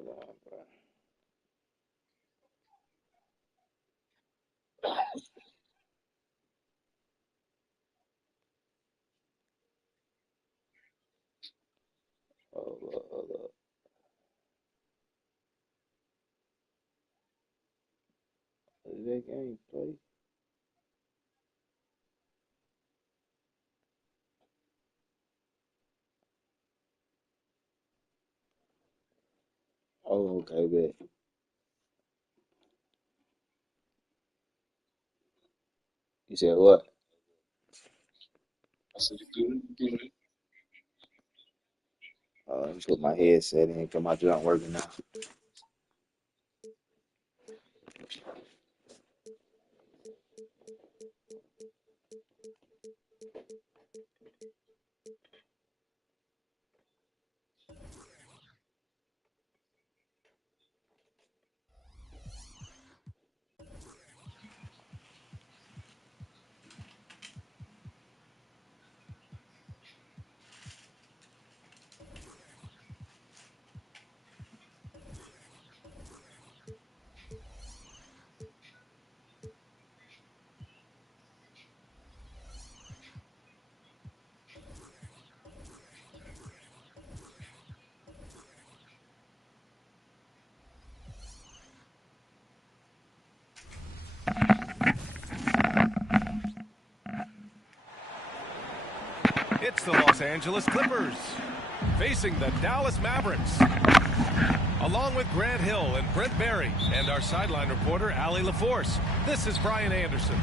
Hold on, bro. Hold up. Is that game play? Oh, okay, bet. You said what? Let me put my headset in because my junk working now. It's the Los Angeles Clippers facing the Dallas Mavericks. Along with Grant Hill and Brent Barry and our sideline reporter, Allie LaForce, this is Brian Anderson.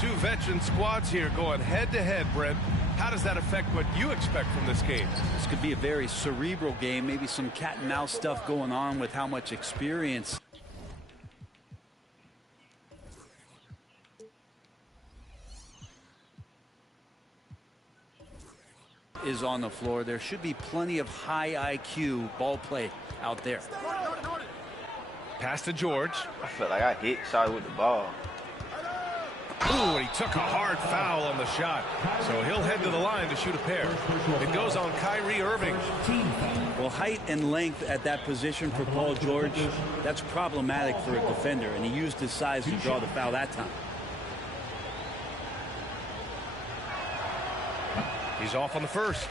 Two veteran squads here going head-to-head, Brent. How does that affect what you expect from this game? This could be a very cerebral game, maybe some cat and mouse stuff going on with how much experience is on the floor. There should be plenty of high IQ ball play out there. Pass to George. I feel like I hit Shai with the ball. Ooh, he took a hard foul on the shot. So he'll head to the line to shoot a pair. It goes on Kyrie Irving. Well, height and length at that position for Paul George, that's problematic for a defender, and he used his size to draw the foul that time. He's off on the first.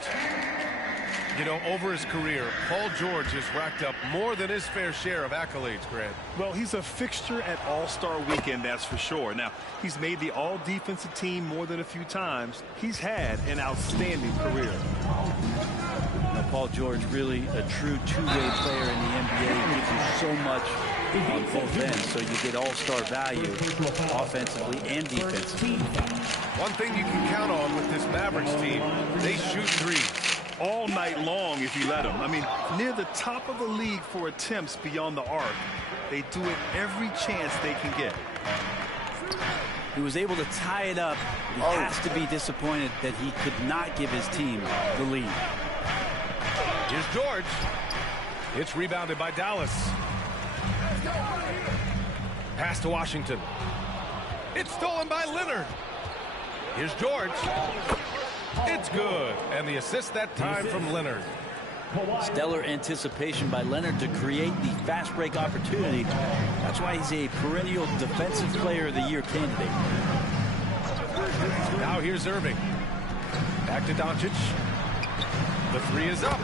You know, over his career, Paul George has racked up more than his fair share of accolades, Grant. Well, he's a fixture at All-Star Weekend, that's for sure. Now, he's made the All-Defensive team more than a few times. He's had an outstanding career. Now, Paul George, really a true two-way player in the NBA. He gives you so much on both ends, so you get all-star value offensively and defensively. One thing you can count on with this Mavericks team, they shoot threes all night long if you let them. I mean, near the top of the league for attempts beyond the arc. They do it every chance they can get. He was able to tie it up. He has to be disappointed that he could not give his team the lead. Here's George. It's rebounded by Dallas. Pass to Washington. It's stolen by Leonard. Here's George. It's good. And the assist that time from Leonard. Stellar anticipation by Leonard to create the fast break opportunity. That's why he's a perennial Defensive Player of the Year candidate. Now here's Irving. Back to Doncic. The three is up.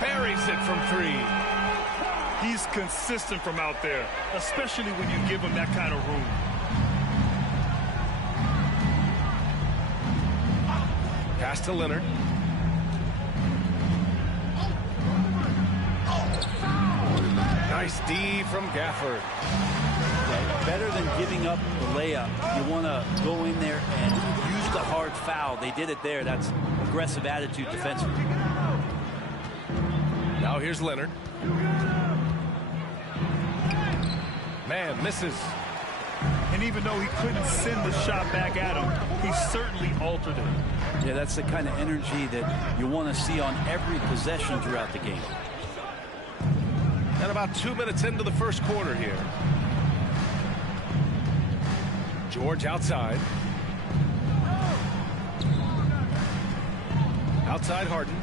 Buries it from three. He's consistent from out there, especially when you give him that kind of room. Pass to Leonard. Nice D from Gafford. Yeah, better than giving up the layup, you want to go in there and use the hard foul. They did it there. That's aggressive attitude defensively. Now here's Leonard. Man misses. And even though he couldn't send the shot back at him, he certainly altered it. Yeah, that's the kind of energy that you want to see on every possession throughout the game. And about 2 minutes into the first quarter here. George outside. Outside Harden.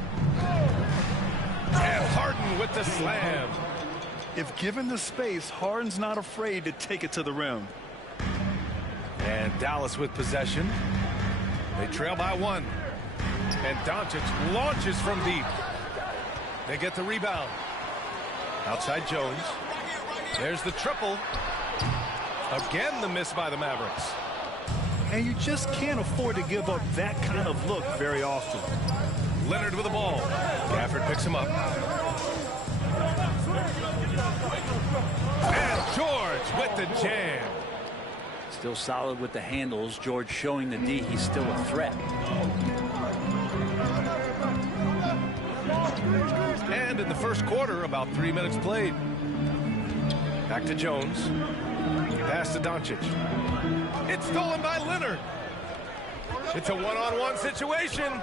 And Harden with the slam. If given the space, Harden's not afraid to take it to the rim. And Dallas with possession. They trail by 1. And Doncic launches from deep. They get the rebound. Outside Jones. There's the triple. Again the miss by the Mavericks. And you just can't afford to give up that kind of look very often. Leonard with the ball. Gafford picks him up. And George with the jam. Still solid with the handles. George showing the D he's still a threat. And in the first quarter, about 3 minutes played. Back to Jones. Pass to Doncic. It's stolen by Leonard. It's a one-on-one situation.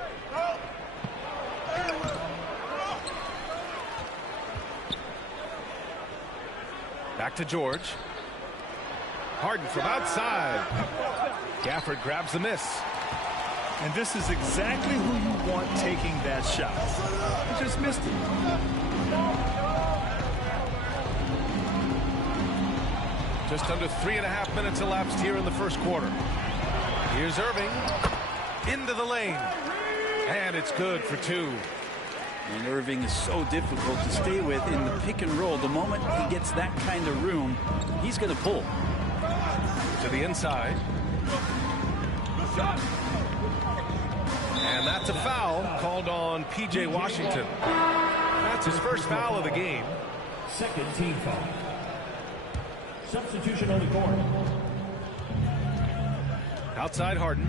Back to George. Harden from outside. Gafford grabs the miss. And this is exactly who you want taking that shot. He just missed it. Just under 3.5 minutes elapsed here in the first quarter. Here's Irving. Into the lane. And it's good for 2. And Irving is so difficult to stay with in the pick and roll. The moment he gets that kind of room, he's going to pull. To the inside. And that's a foul called on P.J. Washington. That's his first foul of the game. Second team foul. Substitution on the court. Outside Harden.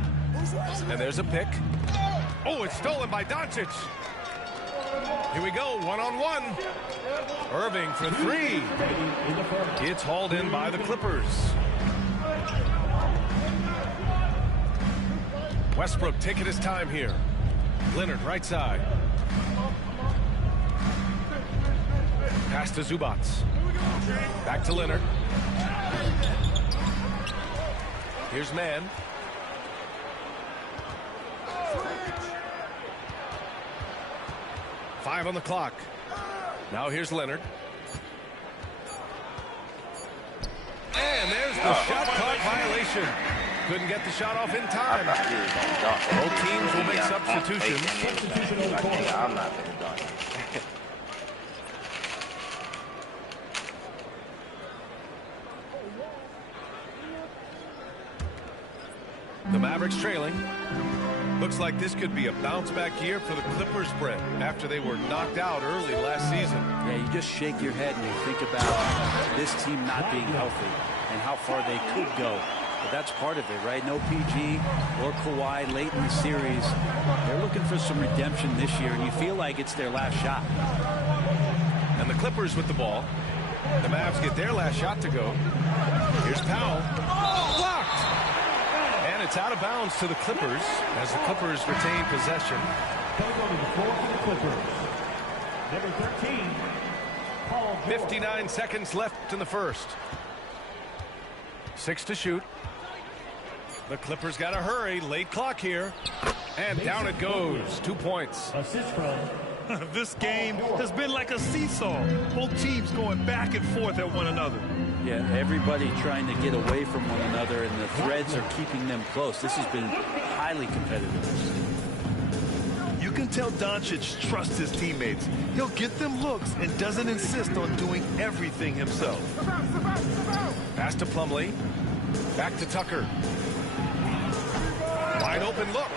And there's a pick. Oh, it's stolen by Doncic. Here we go, one-on-one. Irving for 3. It's hauled in by the Clippers. Westbrook taking his time here. Leonard right side. Pass to Zubac. Back to Leonard. Here's Mann. Five on the clock. Now here's Leonard. And there's the shot clock violation. Couldn't get the shot off in time. Both teams will make substitutions. I'm not going to dunk. The Mavericks trailing. Looks like this could be a bounce-back year for the Clippers, Brett, after they were knocked out early last season. Yeah, you just shake your head and you think about this team not being healthy and how far they could go. But that's part of it, right? No PG or Kawhi late in the series. They're looking for some redemption this year, and you feel like it's their last shot. And the Clippers with the ball. The Mavs get their last shot to go. Here's Powell. Blocked! And it's out of bounds to the Clippers as the Clippers retain possession. Number 13, Paul George. 59 seconds left in the first. 6 to shoot. The Clippers got to hurry. Late clock here. And down it goes. 2 points. Assist from This game has been like a seesaw. Both teams going back and forth at one another. Yeah, everybody trying to get away from one another, and the threads are keeping them close. This has been highly competitive. You can tell Doncic trusts his teammates. He'll get them looks and doesn't insist on doing everything himself. Pass to Plumlee. Back to Tucker. Wide open look.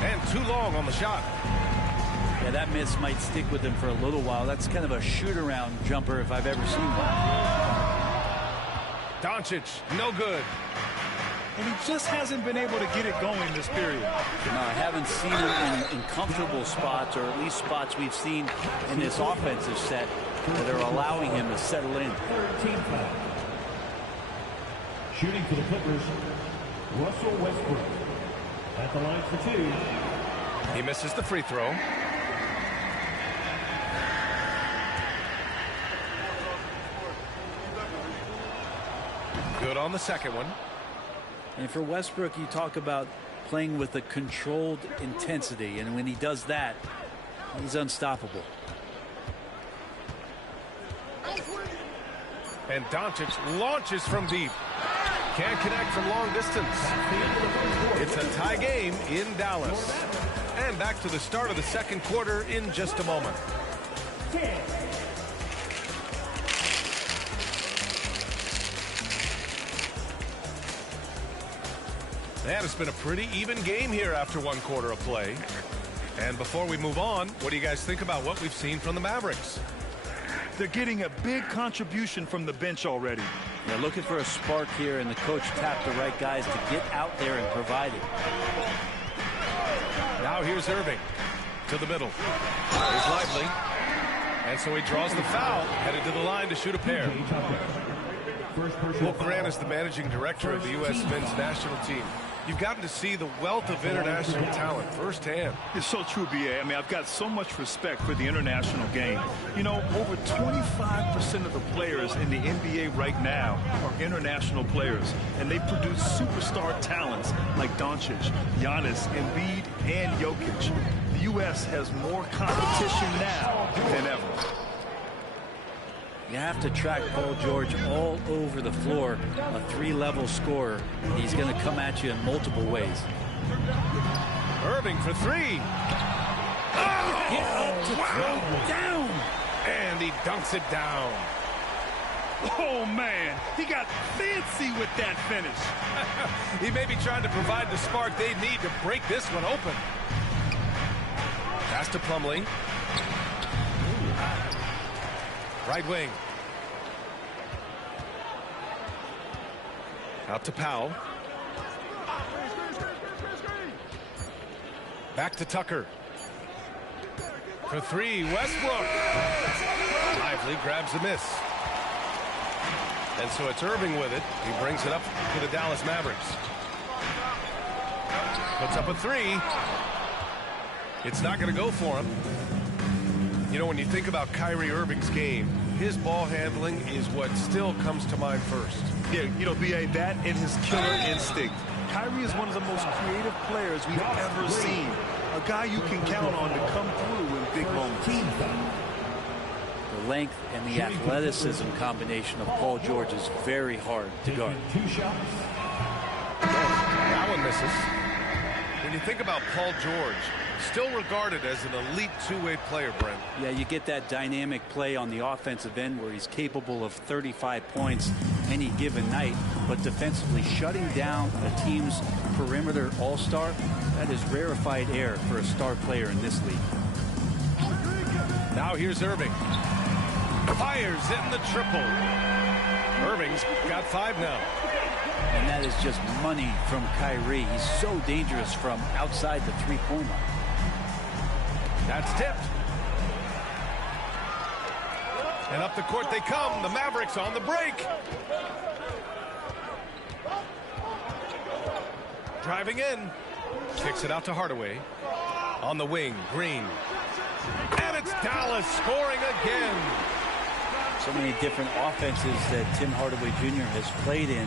And too long on the shot. Yeah, that miss might stick with him for a little while. That's kind of a shoot-around jumper if I've ever seen one. Doncic, no good. And he just hasn't been able to get it going this period. No, I haven't seen him in comfortable spots, or at least spots we've seen in this offensive set that are allowing him to settle in. Shooting for the Clippers, Russell Westbrook. At the line for 2. He misses the free throw. Good on the second one. And for Westbrook, you talk about playing with a controlled intensity, and when he does that, he's unstoppable. And Doncic launches from deep. Can't connect from long distance. It's a tie game in Dallas. And back to the start of the second quarter in just a moment. And it's been a pretty even game here after one quarter of play. And before we move on, what do you guys think about what we've seen from the Mavericks? They're getting a big contribution from the bench already. Yeah, looking for a spark here, and the coach tapped the right guys to get out there and provide it. Now here's Irving to the middle. Here's Lively. And so he draws the foul, headed to the line to shoot a pair. Well, Grant is the managing director of the U.S. men's national team. You've gotten to see the wealth of international talent firsthand. It's so true, B.A. I mean, I've got so much respect for the international game. You know, over 25% of the players in the NBA right now are international players, and they produce superstar talents like Doncic, Giannis, Embiid, and Jokic. The U.S. has more competition now than ever. You have to track Paul George all over the floor, a 3-level scorer. He's going to come at you in multiple ways. Irving for 3. Get up to throw down. And he dunks it down. Oh, man, he got fancy with that finish. He may be trying to provide the spark they need to break this one open. Pass to Plumlee. Right wing. Out to Powell. Back to Tucker. For 3, Westbrook. Lively grabs the miss. And so it's Irving with it. He brings it up for the Dallas Mavericks. Puts up a 3. It's not going to go for him. You know, when you think about Kyrie Irving's game, his ball handling is what still comes to mind first. Yeah, you know, B.A., that and his killer instinct. Kyrie is one of the most creative players we've ever seen. A guy you can count on to come through in big moments. The length and the athleticism combination of Paul George is very hard to guard. That one misses. When you think about Paul George, still regarded as an elite two-way player, Brent. Yeah, you get that dynamic play on the offensive end where he's capable of 35 points any given night, but defensively shutting down a team's perimeter all-star, that is rarefied air for a star player in this league. Now here's Irving. Fires in the triple. Irving's got 5 now. And that is just money from Kyrie. He's so dangerous from outside the three-point line. That's tipped. And up the court they come. The Mavericks on the break. Driving in. Kicks it out to Hardaway. On the wing, Green. And it's Dallas scoring again. So many different offenses that Tim Hardaway Jr. has played in,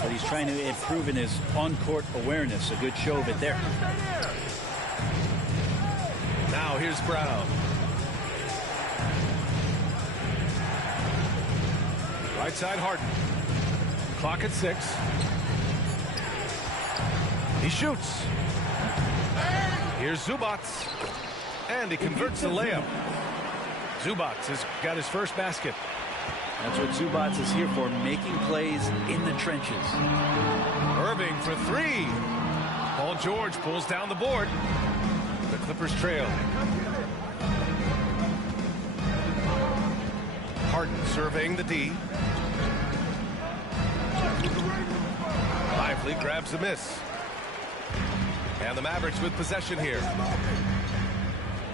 but he's trying to improve in his on-court awareness. A good show of it there. Now here's Brown. Right side Harden. Clock at 6. He shoots. Here's Zubac. And he converts the layup. Zubac has got his first basket. That's what Zubac is here for, making plays in the trenches. Irving for 3. Paul George pulls down the board. The Clippers trail. Harden surveying the D. Lively grabs the miss. And the Mavericks with possession here.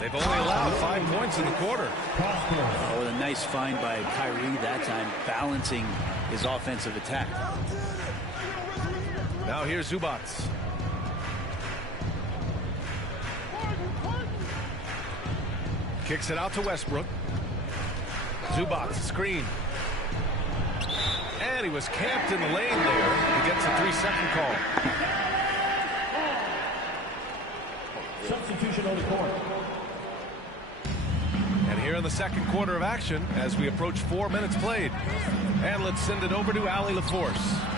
They've only allowed 5 points in the quarter. Oh, a nice find by Kyrie that time, balancing his offensive attack. Now here's Zubats. Kicks it out to Westbrook. Zubats, screen. And he was camped in the lane there. He gets a 3-second call. Substitution on the court. And here in the second quarter of action, as we approach 4 minutes played. And let's send it over to Allie LaForce.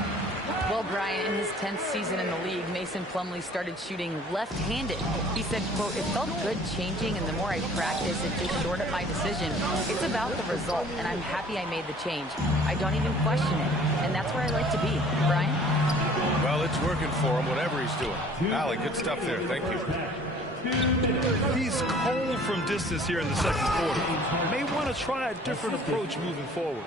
Well, Brian, in his 10th season in the league, Mason Plumlee started shooting left-handed. He said, quote, "It felt good changing, and the more I practice, it just shored up my decision. It's about the result, and I'm happy I made the change. I don't even question it, and that's where I like to be." Brian? Well, it's working for him, whatever he's doing. Allie, good stuff there. Thank you. He's cold from distance here in the second quarter. May want to try a different approach moving forward.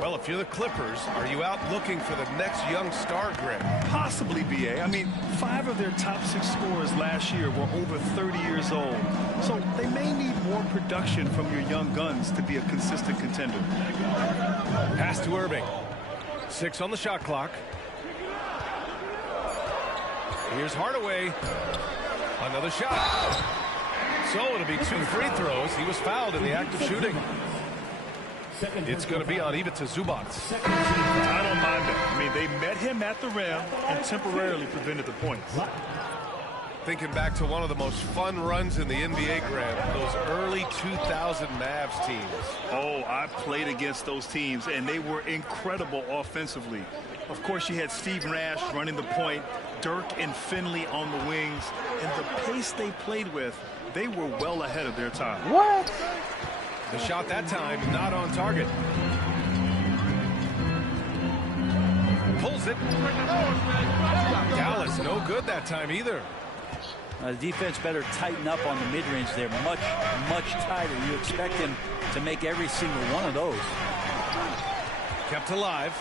Well, if you're the Clippers, are you out looking for the next young star, Greg? Possibly, BA. I mean, 5 of their top 6 scorers last year were over 30 years old. So they may need more production from your young guns to be a consistent contender. Pass to Irving. 6 on the shot clock. Here's Hardaway. Another shot. So it'll be 2 free throws. He was fouled in the act of shooting. It's going to be on Ivica Zubats. I don't mind that. I mean, they met him at the rim and temporarily prevented the points. Thinking back to one of the most fun runs in the NBA, Grant, those early 2000 Mavs teams. Oh, I played against those teams, and they were incredible offensively. Of course, you had Steve Nash running the point, Dirk and Finley on the wings, and the pace they played with, they were well ahead of their time. What? The shot that time, not on target. Pulls it. Dallas, no good that time either. The defense better tighten up on the mid-range there. Much, much tighter. You expect him to make every single one of those. Kept alive.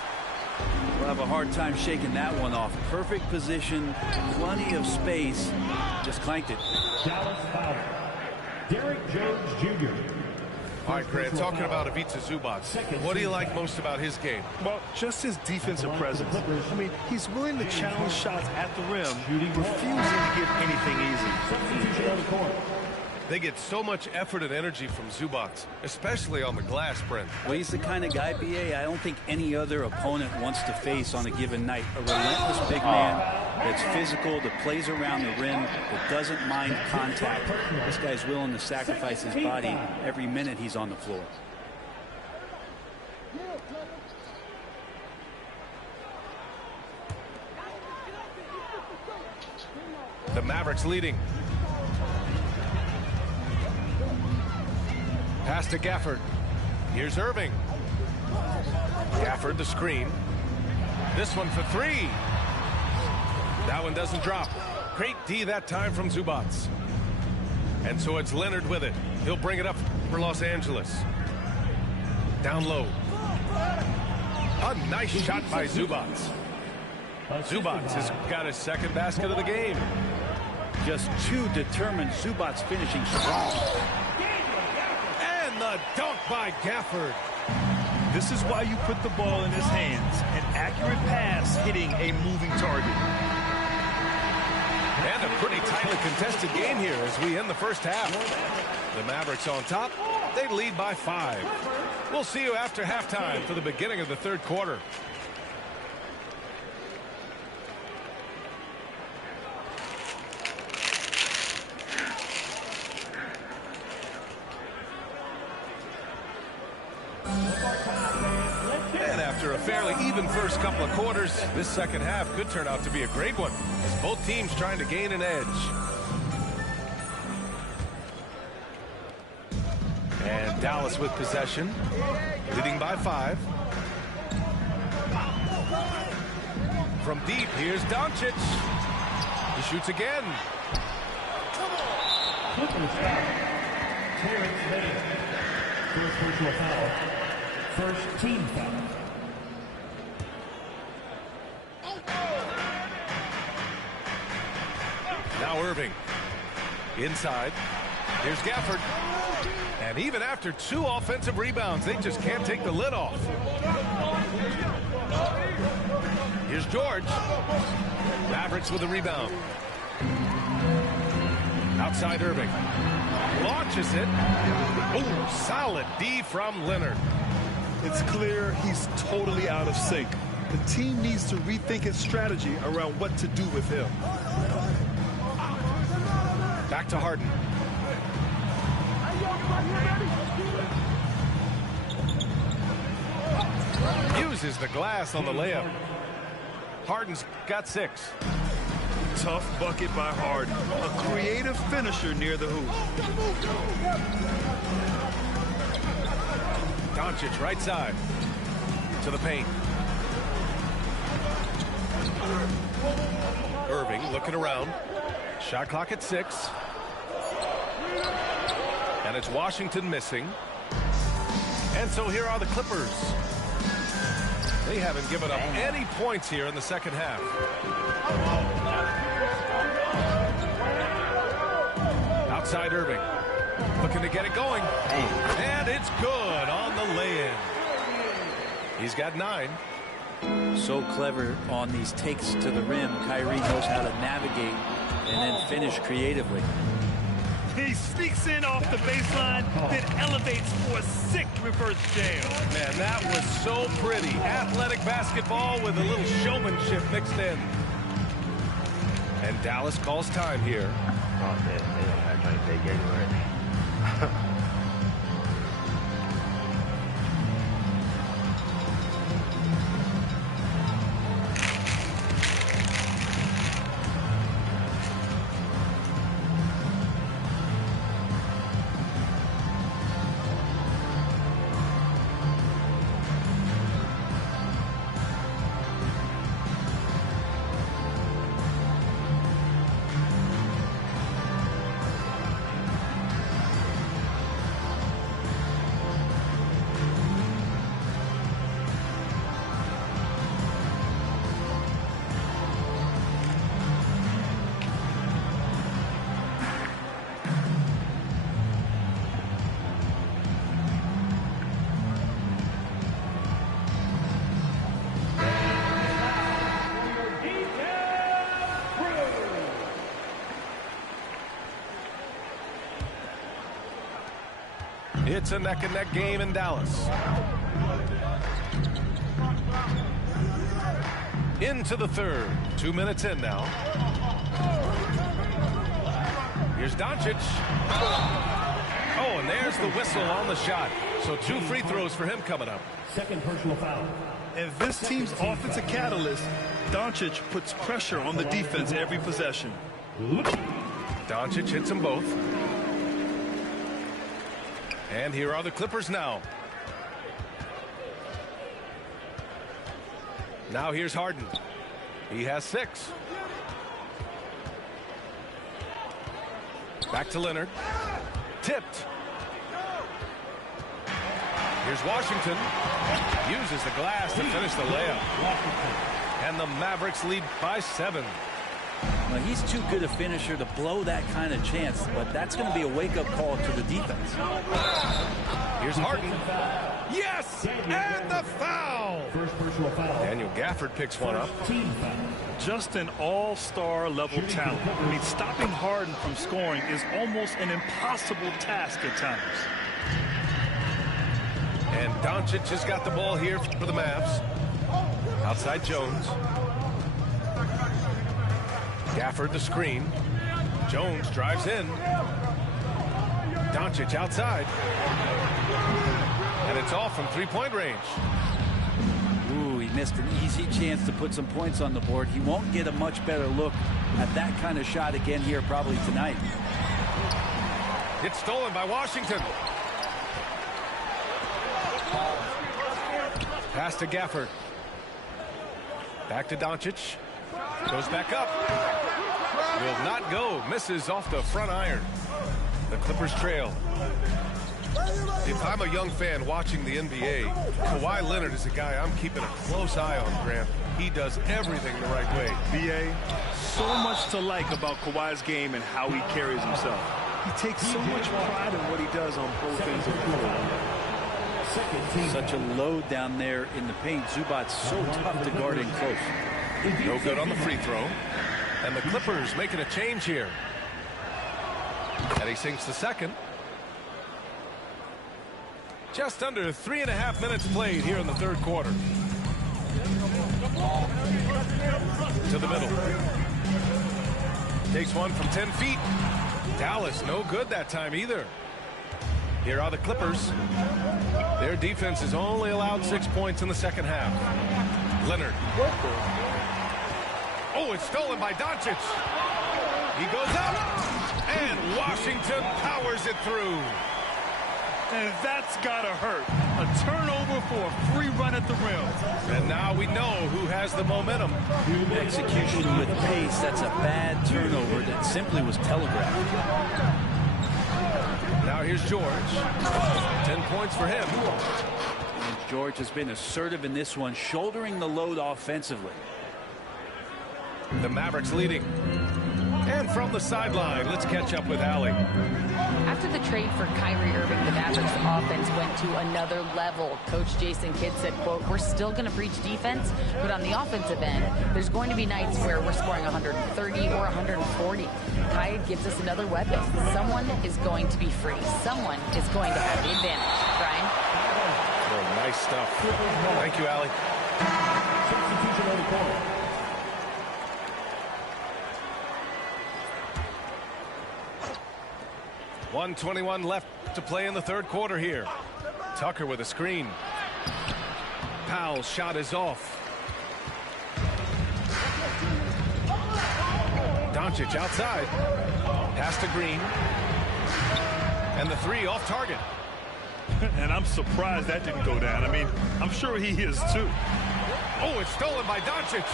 We'll have a hard time shaking that one off. Perfect position, plenty of space. Just clanked it. Dallas foul. Derrick Jones Jr. All right, Grant, talking about Ivica Zubats. What do you like most about his game? Well, just his defensive presence. I mean, he's willing to challenge shots at the rim, refusing to give anything easy. Substitution on the court. They get so much effort and energy from Zubats, especially on the glass, Brent. Well, he's the kind of guy, BA, I don't think any other opponent wants to face on a given night. A relentless big man that's physical, that plays around the rim, that doesn't mind contact. This guy's willing to sacrifice his body every minute he's on the floor. The Mavericks leading. Pass to Gafford. Here's Irving. Gafford the screen. This one for 3. That one doesn't drop. Great D that time from Zubats. And so it's Leonard with it. He'll bring it up for Los Angeles. Down low. A nice shot by Zubats. Zubats has got his second basket of the game. Just too determined. Zubats finishing strong. And the dunk by Gafford. This is why you put the ball in his hands. An accurate pass hitting a moving target. And a pretty tightly contested game here as we end the first half. The Mavericks on top. They lead by 5. We'll see you after halftime for the beginning of the third quarter. And after a fairly even first couple of quarters, this second half could turn out to be a great one, as both teams trying to gain an edge. And Dallas with possession, leading by 5. From deep, here's Doncic. He shoots again. Clippers foul. Terrence Mann. First personal foul. First team foul. Now Irving. Inside. Here's Gafford. And even after 2 offensive rebounds, they just can't take the lid off. Here's Here's George. Mavericks with a rebound. Outside Irving. Launches it. Oh, solid D from Leonard. It's clear he's totally out of sync. The team needs to rethink its strategy around what to do with him. Back to Harden. Uses the glass on the layup. Harden's got 6. Tough bucket by Harden. A creative finisher near the hoop. Doncic right side. To the paint. Irving looking around. Shot clock at 6. And it's Washington missing. And so here are the Clippers. They haven't given up any points here in the second half. Outside Irving. Looking to get it going. And it's good on the lay-in. He's got 9. So clever on these takes to the rim. Kyrie knows how to navigate and then finish creatively. He sneaks in off the baseline, then elevates for a sick reverse jam. Man, that was so pretty. Athletic basketball with a little showmanship mixed in. And Dallas calls time here. Oh, man, they don't act like they get it right. It's a neck-and-neck game in Dallas. Into the third. 2 minutes in now. Here's Doncic. Oh, and there's the whistle on the shot. So 2 free throws for him coming up. Second personal foul. And this team's offensive catalyst, Doncic puts pressure on the defense every possession. Doncic hits them both. And here are the Clippers now. Now here's Harden. He has 6. Back to Leonard. Tipped. Here's Washington. Uses the glass to finish the layup. And the Mavericks lead by 7. Well, he's too good a finisher to blow that kind of chance, but that's going to be a wake-up call to the defense. Here's Harden. Yes! And the foul! First personal foul. Daniel Gafford picks one up. Team foul. Just an all-star level talent. I mean, stopping Harden from scoring is almost an impossible task at times. And Doncic has got the ball here for the Mavs. Outside Jones. Gafford the screen. Jones drives in. Doncic outside. And it's off from three-point range. Ooh, he missed an easy chance to put some points on the board. He won't get a much better look at that kind of shot again here probably tonight. It's stolen by Washington. Pass to Gafford. Back to Doncic. Goes back up. Will not go. Misses off the front iron. The Clippers trail. If I'm a young fan watching the NBA, Kawhi Leonard is a guy I'm keeping a close eye on, Grant. He does everything the right way. B.A., so much to like about Kawhi's game and how he carries himself. He takes so much pride in what he does on both ends of the floor. Such a load down there in the paint. Zubac's so tough to guard in close. No good on the free throw. And the Clippers making a change here. And he sinks the second. Just under 3.5 minutes played here in the third quarter. To the middle. Takes one from 10 feet. Dallas no good that time either. Here are the Clippers. Their defense has only allowed 6 points in the second half. Leonard. Oh, it's stolen by Doncic. He goes up, and Washington powers it through. And that's gotta hurt. A turnover for a free run at the rim. And now we know who has the momentum. Execution with pace, that's a bad turnover that simply was telegraphed. Now here's George. 10 points for him. And George has been assertive in this one, shouldering the load offensively. The Mavericks leading. And from the sideline, let's catch up with Allie. After the trade for Kyrie Irving, the Mavericks offense went to another level. Coach Jason Kidd said, quote, "We're still going to preach defense, but on the offensive end, there's going to be nights where we're scoring 130 or 140. Kai gives us another weapon. Someone is going to be free. Someone is going to have the advantage." Brian? Oh, nice stuff. Thank you, Allie. Substitution on the court. 1:21 left to play in the third quarter here. Tucker with a screen. Powell's shot is off. Doncic outside. Pass to Green. And the three off target. And I'm surprised that didn't go down. I mean, I'm sure he is too. Oh, it's stolen by Doncic.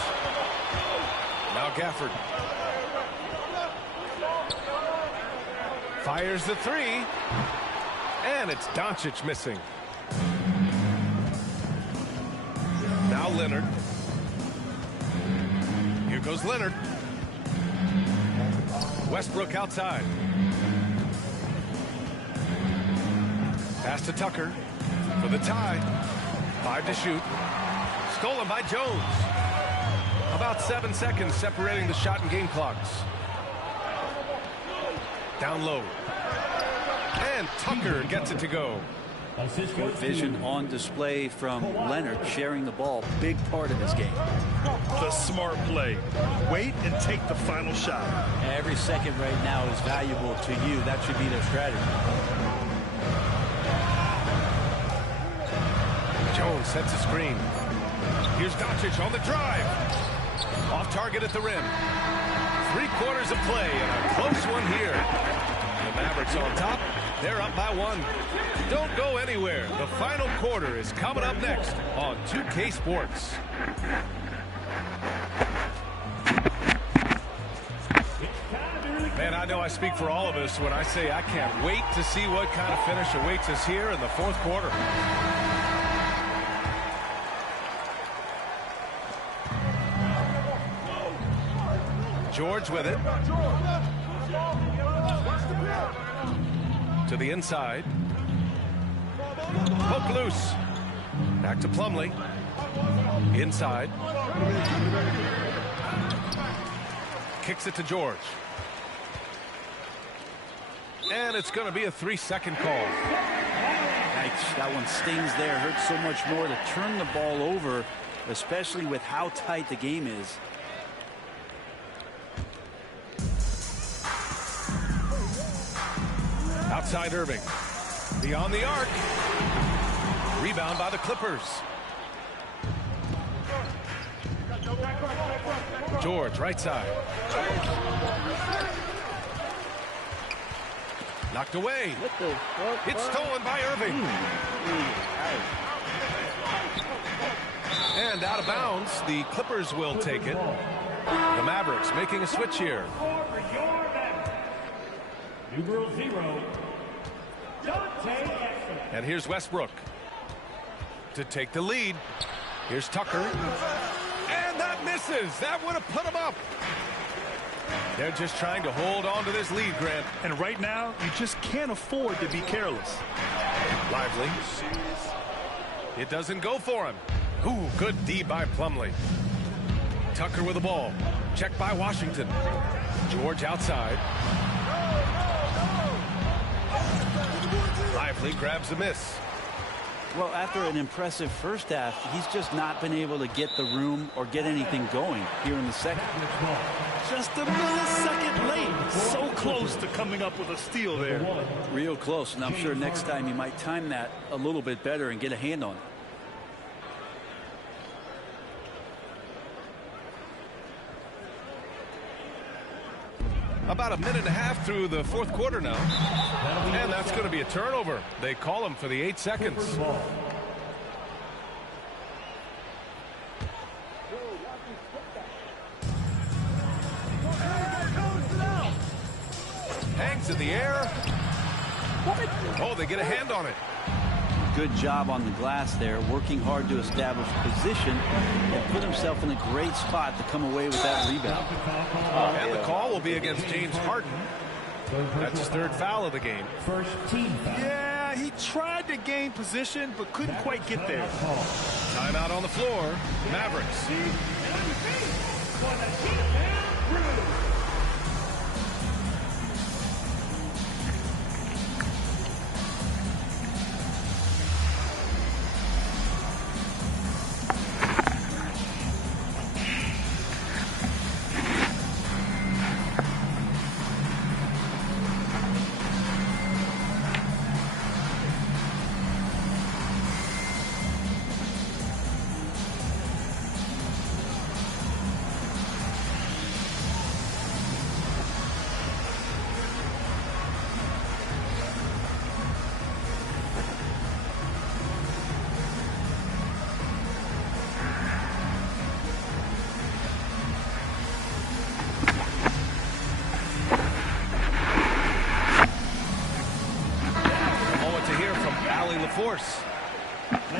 Now Gafford. Fires the three. And it's Doncic missing. Now Leonard. Here goes Leonard. Westbrook outside. Pass to Tucker for the tie. 5 to shoot. Stolen by Jones. About 7 seconds separating the shot and game clocks. Down low. And Tucker gets it to go. Good vision on display from Leonard, sharing the ball. Big part of his game. The smart play. Wait and take the final shot. Every second right now is valuable to you. That should be their strategy. Jones sets a screen. Here's Doncic on the drive. Off target at the rim. 3 quarters of play and a close one here. The Mavericks on top. They're up by 1. Don't go anywhere. The final quarter is coming up next on 2K Sports. Man, I know I speak for all of us when I say I can't wait to see what kind of finish awaits us here in the fourth quarter. George with it. To the inside. Poke loose. Back to Plumlee. Inside. Kicks it to George. And it's going to be a 3-second call. Yikes, that one stings there. Hurts so much more to turn the ball over, especially with how tight the game is. Outside Irving. Beyond the arc. Rebound by the Clippers. George, right side. Knocked away. It's stolen by Irving. And out of bounds, the Clippers will take it. The Mavericks making a switch here. Numero 0. And here's Westbrook to take the lead. Here's Tucker. And that misses. That would have put him up. They're just trying to hold on to this lead, Grant. And right now, you just can't afford to be careless. Lively. It doesn't go for him. Ooh, good D by Plumlee. Tucker with the ball. Checked by Washington. George outside. Lively grabs a miss. Well, after an impressive first half, he's just not been able to get the room or get anything going here in the second. Just a millisecond late. So close to coming up with a steal there. Real close, and I'm sure next time he might time that a little bit better and get a hand on it. About a minute and a half through the fourth quarter now. And that's going to be a turnover. They call him for the 8 seconds. Hangs in the air. Oh, they get a hand on it. Good job on the glass there, working hard to establish position and put himself in a great spot to come away with that rebound. And the call will be against James Harden. That's his third foul of the game. First team foul. Yeah, he tried to gain position, but couldn't quite get there. Timeout on the floor. Mavericks.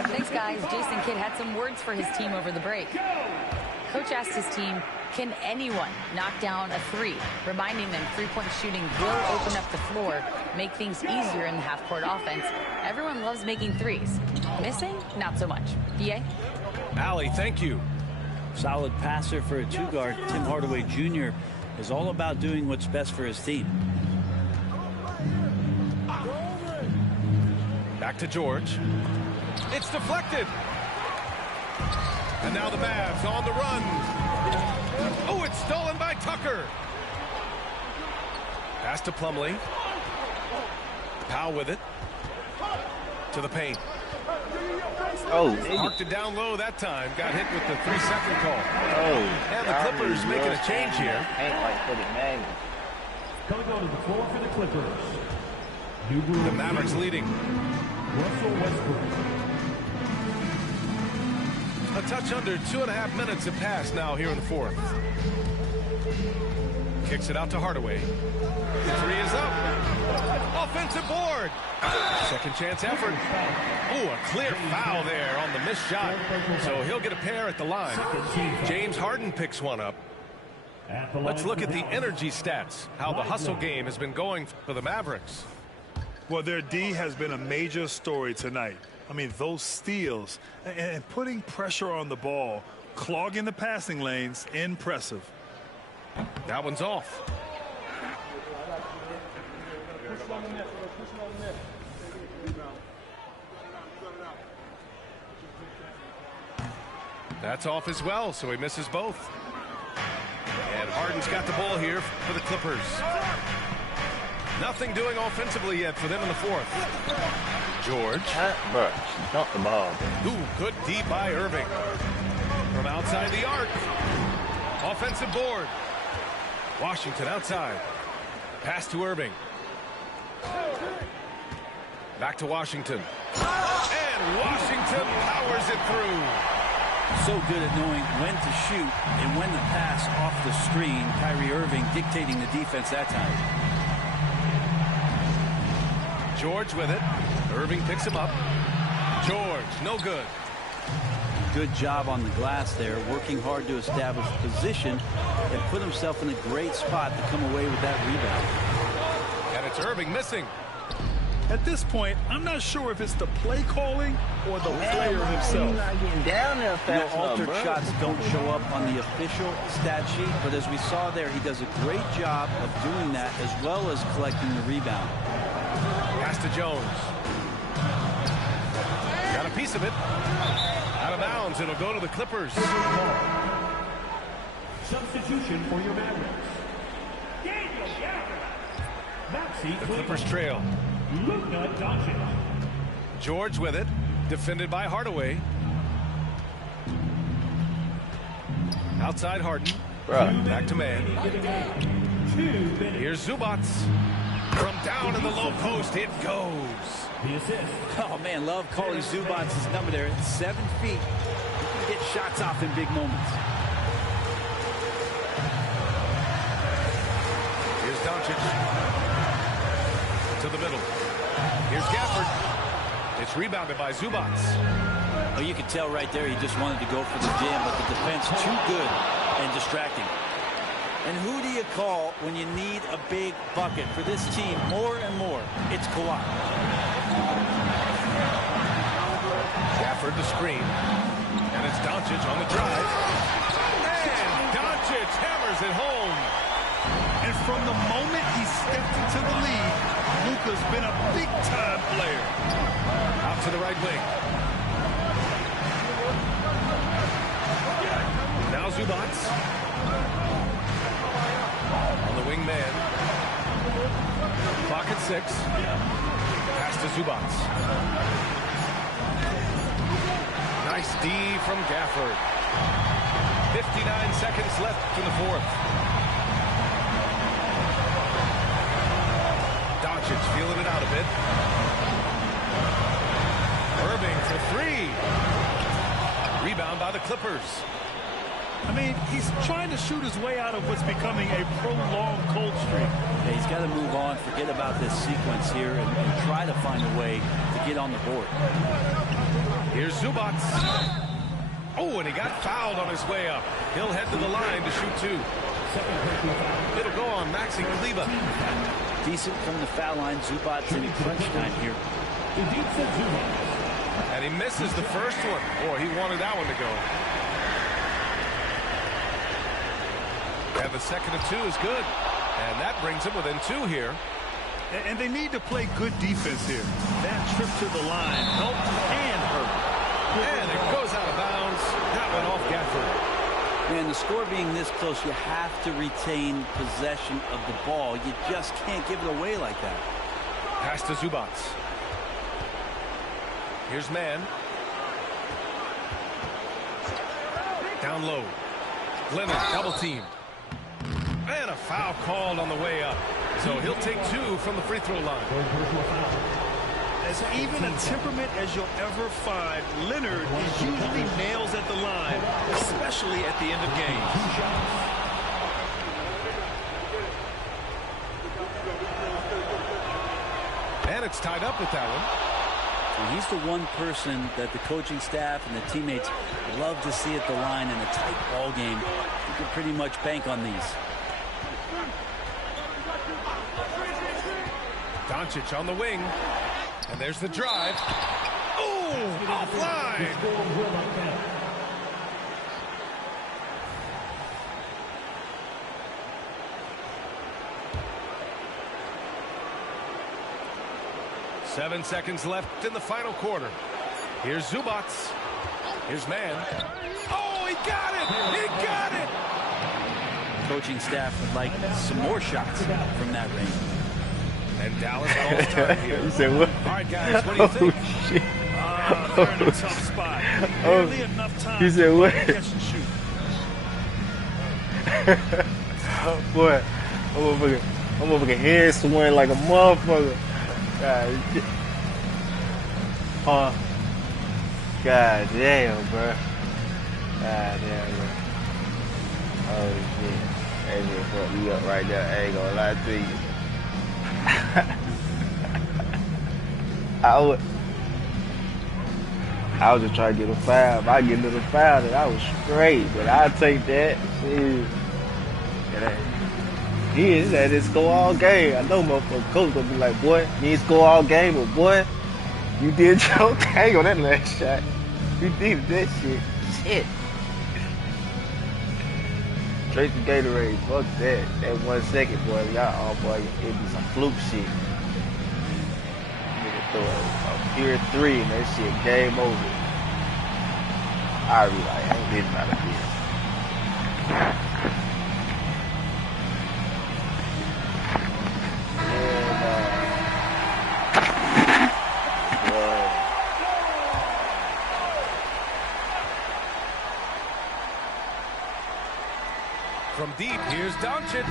Thanks, guys. Jason Kidd had some words for his team over the break. Coach asked his team, can anyone knock down a three? Reminding them three-point shooting will open up the floor, make things easier in the half-court offense. Everyone loves making threes. Missing? Not so much. PA? Allie, thank you. Solid passer for a two-guard. Tim Hardaway Jr. is all about doing what's best for his team. Back to George. It's deflected. And now the Mavs on the run. Oh, it's stolen by Tucker. Pass to Plumlee. Powell with it. To the paint. Oh, Marked it down low that time. Got hit with the 3-second call. Oh, and the Clippers making a change here. Ain't like put it man. Coming onto the floor for the Clippers. The Mavericks leading. Russell Westbrook. A touch under 2.5 minutes have passed now here in the fourth. Kicks it out to Hardaway. The three is up. Offensive board. Second chance effort. Ooh, a clear foul there on the missed shot. So he'll get a pair at the line. James Harden picks one up. Let's look at the energy stats. How the hustle game has been going for the Mavericks. Well, their D has been a major story tonight. I mean, those steals and putting pressure on the ball, clogging the passing lanes, impressive. That one's off. That's off as well, so he misses both. And Harden's got the ball here for the Clippers. Nothing doing offensively yet for them in the fourth. George. Not the ball. Ooh, good D by Irving. From outside the arc. Offensive board. Washington outside. Pass to Irving. Back to Washington. And Washington powers it through. So good at knowing when to shoot and when to pass off the screen. Kyrie Irving dictating the defense that time. George with it. Irving picks him up. George, no good. Good job on the glass there, working hard to establish position and put himself in a great spot to come away with that rebound. And it's Irving missing. At this point, I'm not sure if it's the play calling or the player himself. He's not getting down there fast enough, Altered bro. shots don't show up on the official stat sheet, but as we saw there, he does a great job of doing that as well as collecting the rebound. Pass to Jones. Got a piece of it. Out of bounds. It'll go to the Clippers. Substitution for your Mavericks. The Clippers trail. George with it. Defended by Hardaway. Outside Harden. Back to man. Here's Zubats. From down in the low post, it goes. The assist. Oh, man, love calling Zubats' number there. At 7 feet. He can get shots off in big moments. Here's Doncic. To the middle. Here's Gafford. It's rebounded by Zubats. Oh, you can tell right there he just wanted to go for the jam, but the defense too good and distracting. And who do you call when you need a big bucket for this team more and more? It's Kawhi. Gafford the screen. And it's Doncic on the drive. And Doncic hammers it home. And from the moment he stepped into the league, Luka's been a big-time player. Out to the right wing. Now Zubats. On the wing man. Clock at 6. Pass to Zubats. Nice D from Gafford. 59 seconds left in the fourth. Doncic feeling it out a bit. Irving for 3. Rebound by the Clippers. I mean, he's trying to shoot his way out of what's becoming a prolonged cold streak. Yeah, he's got to move on, forget about this sequence here, and try to find a way to get on the board. Here's Zubats. Oh, and he got fouled on his way up. He'll head to the line to shoot 2. It'll go on Maxi Kleber. Decent from the foul line. Zubats in crunch time here. And he misses the first one. Boy, he wanted that one to go. And the second of 2 is good. And that brings him within 2 here. And they need to play good defense here. That trip to the line helped and hurt. And it goes out of bounds. That went off Gafford. Man, the score being this close, you have to retain possession of the ball. You just can't give it away like that. Pass to Zubats. Here's man. Down low. Leonard double team. And a foul called on the way up. So he'll take 2 from the free throw line. As even a temperament as you'll ever find, Leonard is usually nails at the line, especially at the end of games. And it's tied up with that one. And he's the one person that the coaching staff and the teammates love to see at the line in a tight ball game. You can pretty much bank on these. Doncic on the wing. And there's the drive. Oh, offline. Seven seconds left in the final quarter. Here's Zubats. Here's man. Oh, he got it! He got it! Coaching staff would like some more shots from that range. And Dallas calls time here. You said what? All right, guys, what do you think? Shit. They're in a tough spot. Barely enough time You said to what? catch and shoot. Boy, I'm motherfucking head swing like a motherfucker. God damn, bro. God damn, bro. Oh shit. That shit fucked me up right there. I ain't gonna lie to you. I was just trying to get a foul. If I get into the foul, then I was straight. But I'll take that. He is at his score all game. I know motherfucker coach gonna be like, boy, you ain't score all game, but boy, you did your thing on that last shot. You needed that shit. Shit. Straight to Gatorade. Fuck that. That 1 second, boy. Y'all, boy, it'd be some fluke shit. Nigga throw a pure 3 and that shit game over. I be like, I ain't getting out of this. From deep, here's Doncic.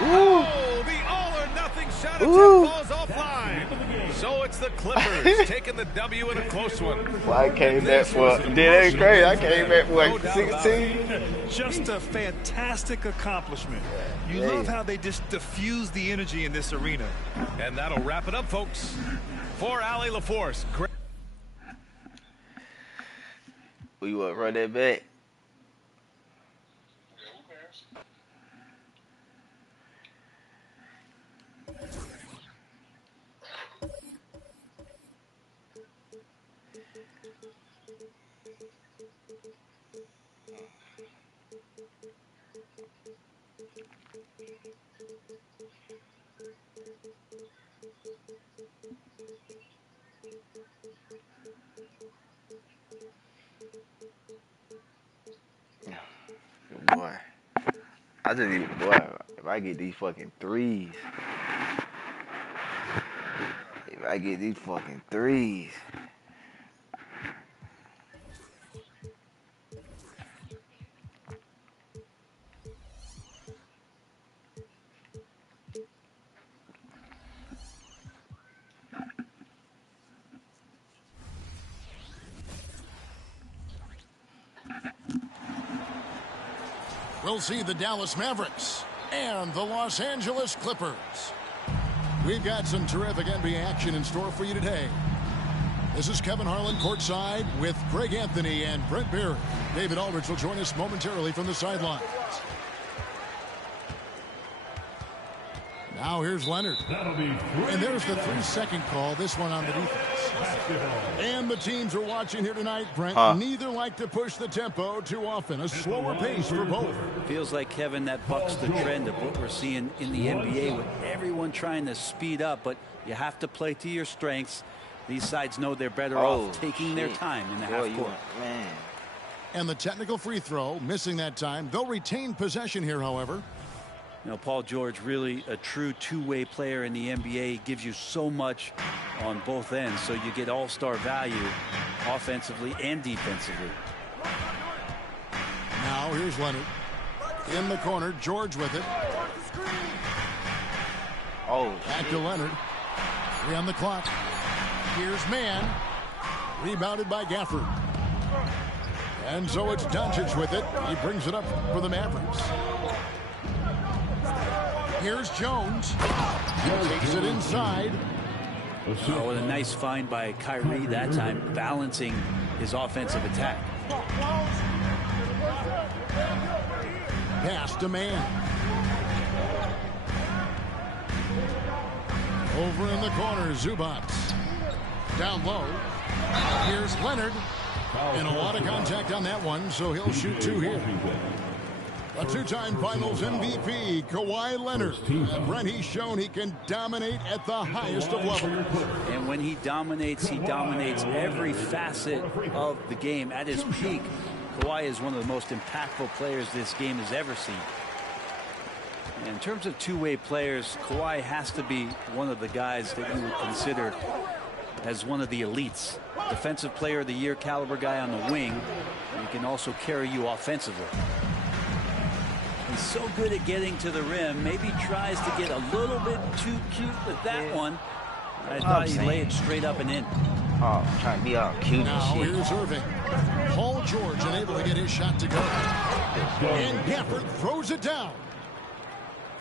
Ooh. Oh, the all-or-nothing shot attempt falls offline. So it's the Clippers taking the W in a close one. Well, I came back for, that ain't crazy. I came back for like 16. Just a fantastic accomplishment. You love how they just diffuse the energy in this arena. And that'll wrap it up, folks. For Allie LaForce. We want to run that back. Boy, I just need, boy, if I get these fucking threes. If I get these fucking threes. We'll see the Dallas Mavericks and the Los Angeles Clippers. We've got some terrific NBA action in store for you today. This is Kevin Harlan courtside with Greg Anthony and Brent Barry. David Aldridge will join us momentarily from the sidelines. Now here's Leonard. And there's the 3-second call, this one on the defense. And the teams are watching here tonight, Brent. Neither like to push the tempo too often. A slower pace for both. Feels like, Kevin, that bucks the trend of what we're seeing in the NBA with everyone trying to speed up, but you have to play to your strengths. These sides know they're better off taking their time in the half court. Man. And the technical free throw, missing that time. They'll retain possession here, however. You know, Paul George, really a true two-way player in the NBA. He gives you so much on both ends, so you get all-star value offensively and defensively. Now here's Leonard. In the corner, George with it. Back to Leonard. 3 on the clock. Here's Mann. Rebounded by Gafford. And so it's Doncic with it. He brings it up for the Mavericks. Here's Jones. Takes it inside. Oh, what a nice find by Kyrie that time, balancing his offensive attack. Pass to Mann. Over in the corner, Zubac. Down low. Here's Leonard. And a lot of contact on that one, so he'll shoot 2 here. A 2-time Finals MVP, Kawhi Leonard. And Brent, he's shown he can dominate at the highest of levels. And when he dominates every facet of the game. At his peak, Kawhi is one of the most impactful players this game has ever seen. And in terms of two-way players, Kawhi has to be one of the guys that you would consider as one of the elites. Defensive Player of the Year caliber guy on the wing. And he can also carry you offensively. He's so good at getting to the rim. Maybe tries to get a little bit too cute with that one. I thought he'd lay it straight up and in. Oh, trying to be all cute now and shit. Here's Irving. Paul George unable to get his shot to go. And Gafford throws it down.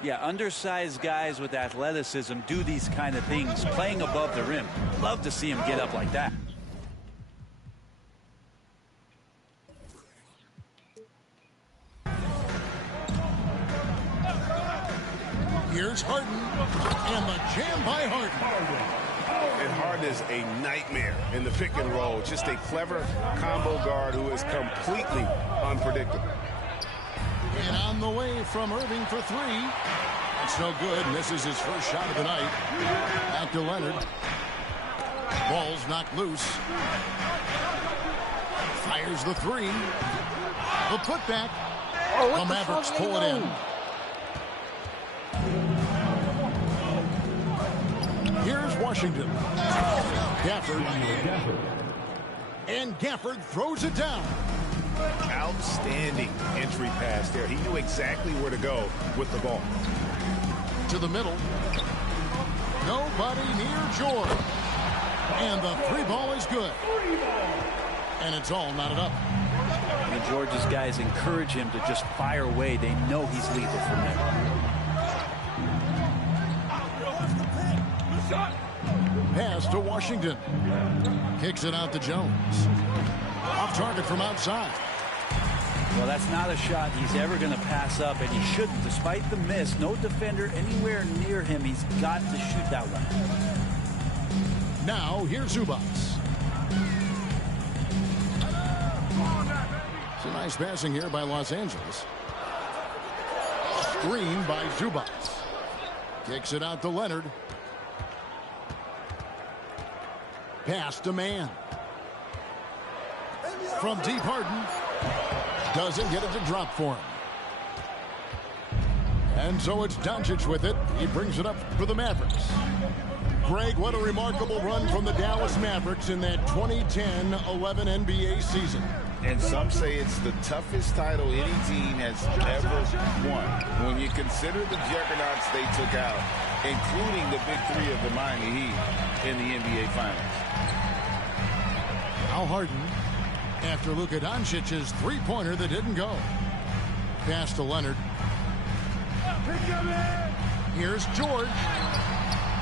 Yeah, undersized guys with athleticism do these kind of things, playing above the rim. Love to see him get up like that. Here's Harden, and the jam by Harden. And Harden is a nightmare in the pick and roll. Just a clever combo guard who is completely unpredictable. And on the way from Irving for three. It's no good, and this is his first shot of the night. Back to Leonard. Ball's knocked loose. Fires the three. The putback. The Mavericks pull it in. Here's Washington. Gafford. And Gafford throws it down. Outstanding entry pass there. He knew exactly where to go with the ball. To the middle. Nobody near George. And the three ball is good. And it's all knotted up. And George's guys encourage him to just fire away. They know he's lethal from there. Pass to Washington. Kicks it out to Jones. Off target from outside. Well, that's not a shot he's ever going to pass up, and he shouldn't. Despite the miss, no defender anywhere near him. He's got to shoot that one. Now, here's Zubac. Some nice passing here by Los Angeles. Screen by Zubac. Kicks it out to Leonard. Pass to Mann. From deep, Harden. Doesn't get it to drop for him. And so it's Doncic with it. He brings it up for the Mavericks. Greg, what a remarkable run from the Dallas Mavericks in that 2010-11 NBA season. And some say it's the toughest title any team has ever won. When you consider the juggernauts they took out, including the big three of the Miami Heat in the NBA Finals. Al Harden, after Luka Doncic's three-pointer that didn't go. Pass to Leonard. Here's George.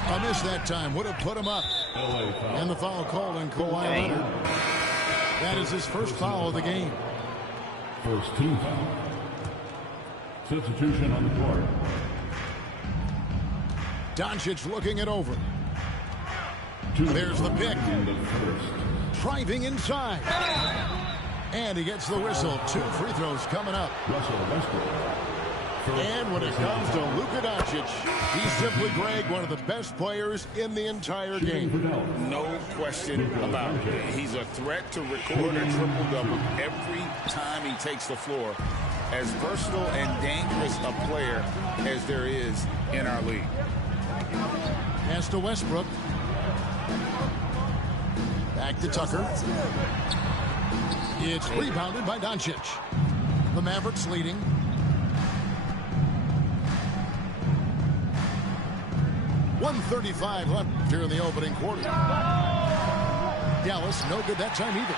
A miss that time. Would have put him up. And the foul called on Kawhi Leonard. That is his first foul of the game. First team foul. Substitution on the court. Doncic looking it over. There's the pick. Driving inside. And he gets the whistle. 2 free throws coming up. And when it comes to Luka Doncic, he's simply, Greg, one of the best players in the entire game. No question about it. He's a threat to record a triple-double every time he takes the floor. As versatile and dangerous a player as there is in our league. Pass to Westbrook. Back to Tucker. It's rebounded by Doncic. The Mavericks leading. .135 left here in the opening quarter. Dallas no good that time either.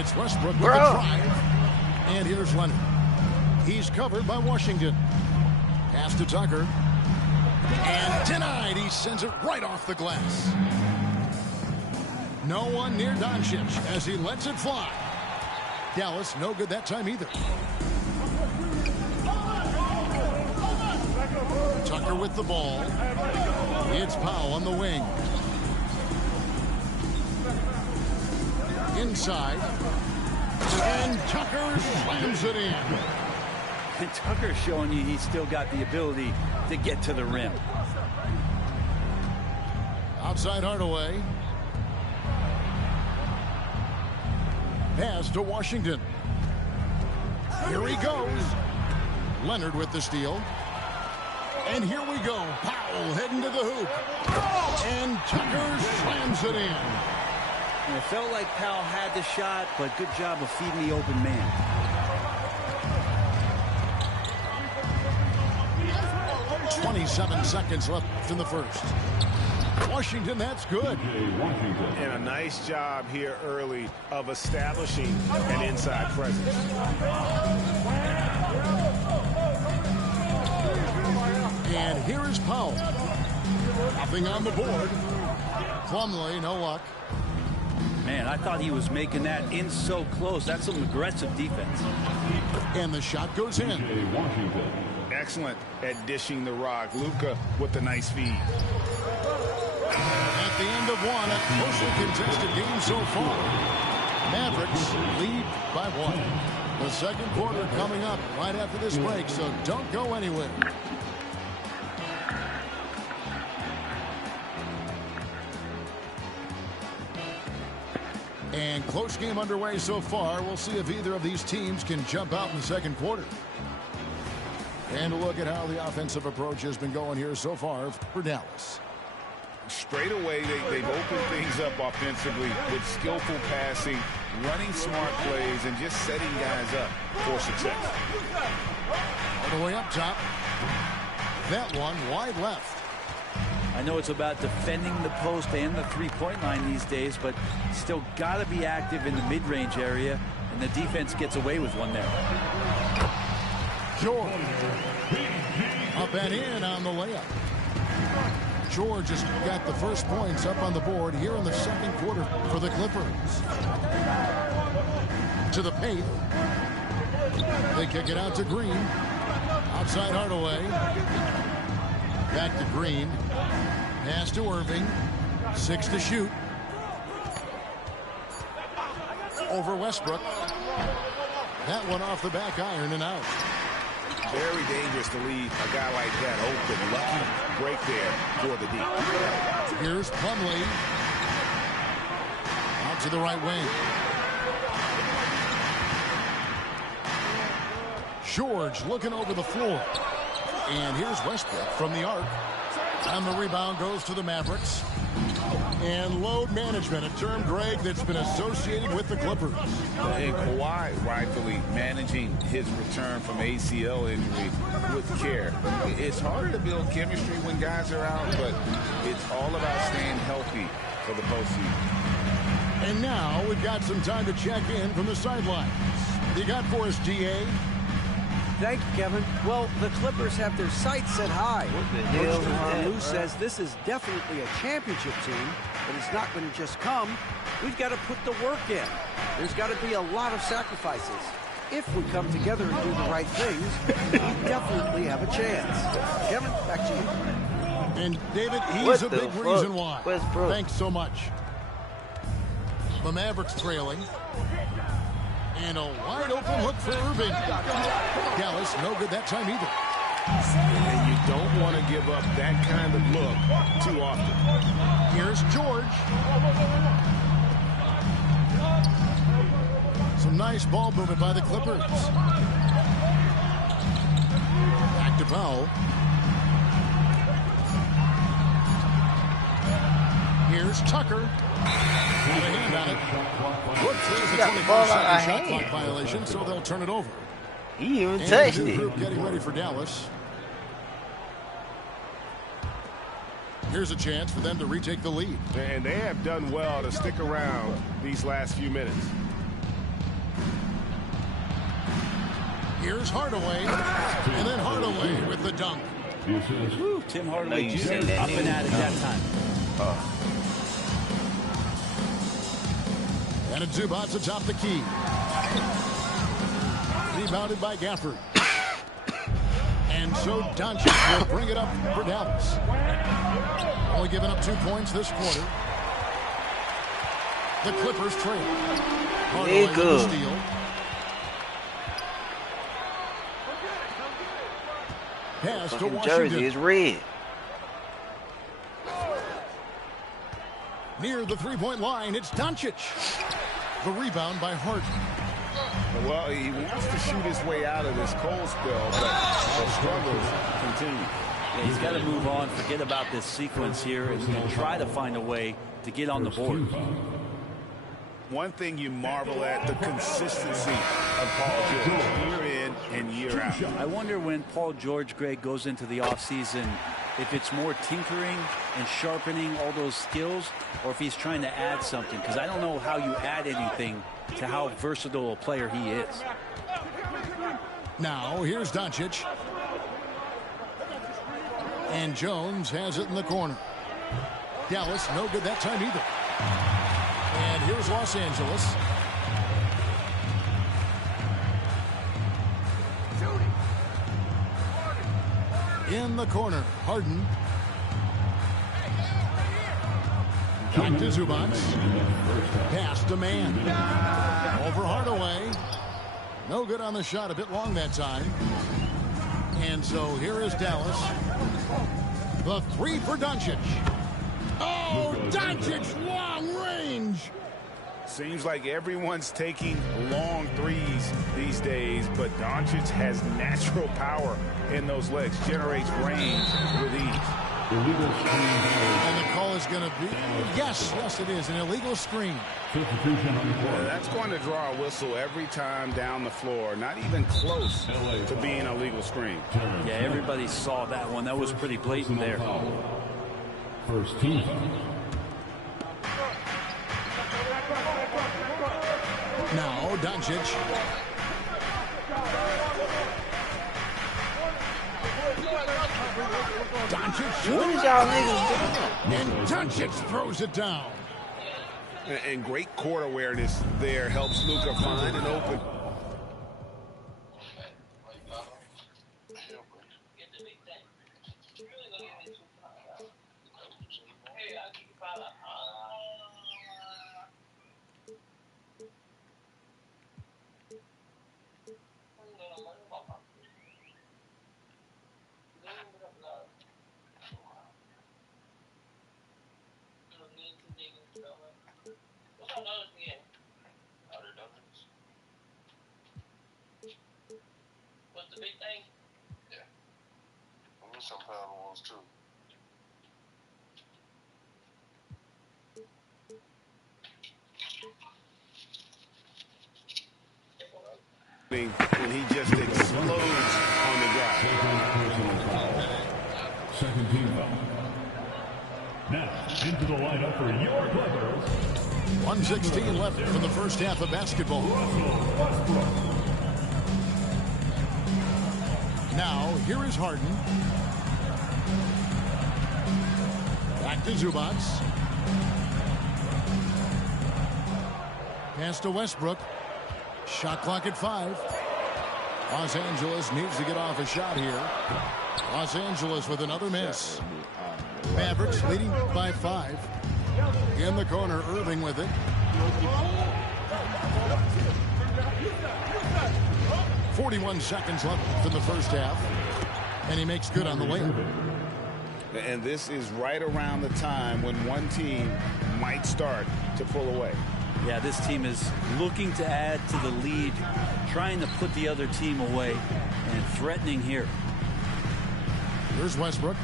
It's Westbrook with a drive. And here's Leonard. He's covered by Washington. Pass to Tucker. And denied. He sends it right off the glass. No one near Doncic as he lets it fly. Dallas no good that time either. Tucker with the ball. It's Powell on the wing. Inside. And Tucker slams it in. And Tucker's showing you he's still got the ability to get to the rim. Outside Hardaway. Pass to Washington. Here he goes. Leonard with the steal. And here we go. Powell heading to the hoop. And Tucker slams it in. And it felt like Powell had the shot, but good job of feeding the open man. .27 seconds left in the first. Washington, that's good. And a nice job here early of establishing an inside presence. And here is Powell. Nothing on the board. Plumlee, no luck. Man, I thought he was making that in so close. That's some aggressive defense. And the shot goes in. Excellent at dishing the rock. Luka with a nice feed. At the end of one, a closely contested game so far. Mavericks lead by 1. The second quarter coming up right after this break, so don't go anywhere. And close game underway so far. We'll see if either of these teams can jump out in the second quarter. And a look at how the offensive approach has been going here so far for Dallas. Straight away, they've opened things up offensively with skillful passing, running smart plays, and just setting guys up for success. All the way up top. That one wide left. I know it's about defending the post and the three-point line these days, but still got to be active in the mid-range area, and the defense gets away with one there. George. Up and in on the layup. George has got the first points up on the board here in the second quarter for the Clippers. To the paint. They kick it out to Green. Outside Hardaway. Back to Green. Pass to Irving. 6 to shoot. Over Westbrook. That one off the back iron and out. Very dangerous to leave a guy like that open. Lucky break there for the deep. Here's Plumlee. Out to the right wing. George looking over the floor. And here's Westbrook from the arc. And the rebound goes to the Mavericks. And load management, a term, Greg, that's been associated with the Clippers. And Kawhi rightfully managing his return from ACL injury with care. It's harder to build chemistry when guys are out, but it's all about staying healthy for the postseason. And now we've got some time to check in from the sidelines. You got for us, GA? Thank you, Kevin. Well, the Clippers have their sights set high. Coach Lou says this is definitely a championship team, but it's not going to just come. We've got to put the work in. There's got to be a lot of sacrifices. If we come together and do the right things, we definitely have a chance. Kevin, back to you. And David, he's a big reason why. Thanks so much. The Mavericks trailing. And a wide open look for Irving. Dallas, no good that time either. And you don't want to give up that kind of look too often. Here's George. Some nice ball movement by the Clippers. Back to Powell. Here's Tucker. Got a hand on it. Whoops, there's a 25-second shot clock violation, so they'll turn it over. He even touched it. Group getting ready for Dallas. Here's a chance for them to retake the lead. And they have done well to stick around these last few minutes. Here's Hardaway. And then Hardaway with the dunk. Woo, Tim Hardaway Jr. up and at it that time. And Zubats atop the key. Rebounded by Gafford. And so Doncic will bring it up for Dallas. Only giving up 2 points this quarter. The Clippers trail. Hardaway with the steal. Pass to Washington. Jersey is red. Near the three-point line, it's Doncic. The rebound by Harden. Well, he wants to shoot his way out of this cold spell, but the struggles continue. Yeah, he's got to move on, forget about this sequence here, and try to find a way to get on the board. One thing you marvel at, the consistency of Paul George, year in and year out. I wonder when Paul George, Greg, goes into the offseason, if it's more tinkering and sharpening all those skills, or if he's trying to add something, because I don't know how you add anything to how versatile a player he is. Now, here's Doncic. And Jones has it in the corner. Dallas, no good that time either. And And here's Los Angeles. In the corner, Harden. Back to Zubac. Pass to man. Over Hardaway. No good on the shot. A bit long that time. And so here is Dallas. The three for Doncic. Oh, Doncic, long range. Seems like everyone's taking long threes these days, but Doncic has natural power in those legs. Generates range with ease. And the call is going to be, yes, it is, an illegal screen. That's going to draw a whistle every time down the floor. Not even close to being a legal screen. Yeah, everybody saw that one. That was pretty blatant there. First team. Now, Doncic. Doncic. What is y'all niggas doing? And Doncic throws it down. And great court awareness there helps Luka find an open. And he just explodes on the drive. Second team foul. Now, into the lineup for your Clippers. 1:16 left for the first half of basketball. Now, here is Harden. Back to Zubac. Pass to Westbrook. Shot clock at 5. Los Angeles needs to get off a shot here. Los Angeles with another miss. Mavericks leading by 5. In the corner, Irving with it. .41 seconds left in the first half. And he makes good on the layup. And this is right around the time when one team might start to pull away. Yeah, this team is looking to add to the lead, trying to put the other team away, and threatening here. Here's Westbrook,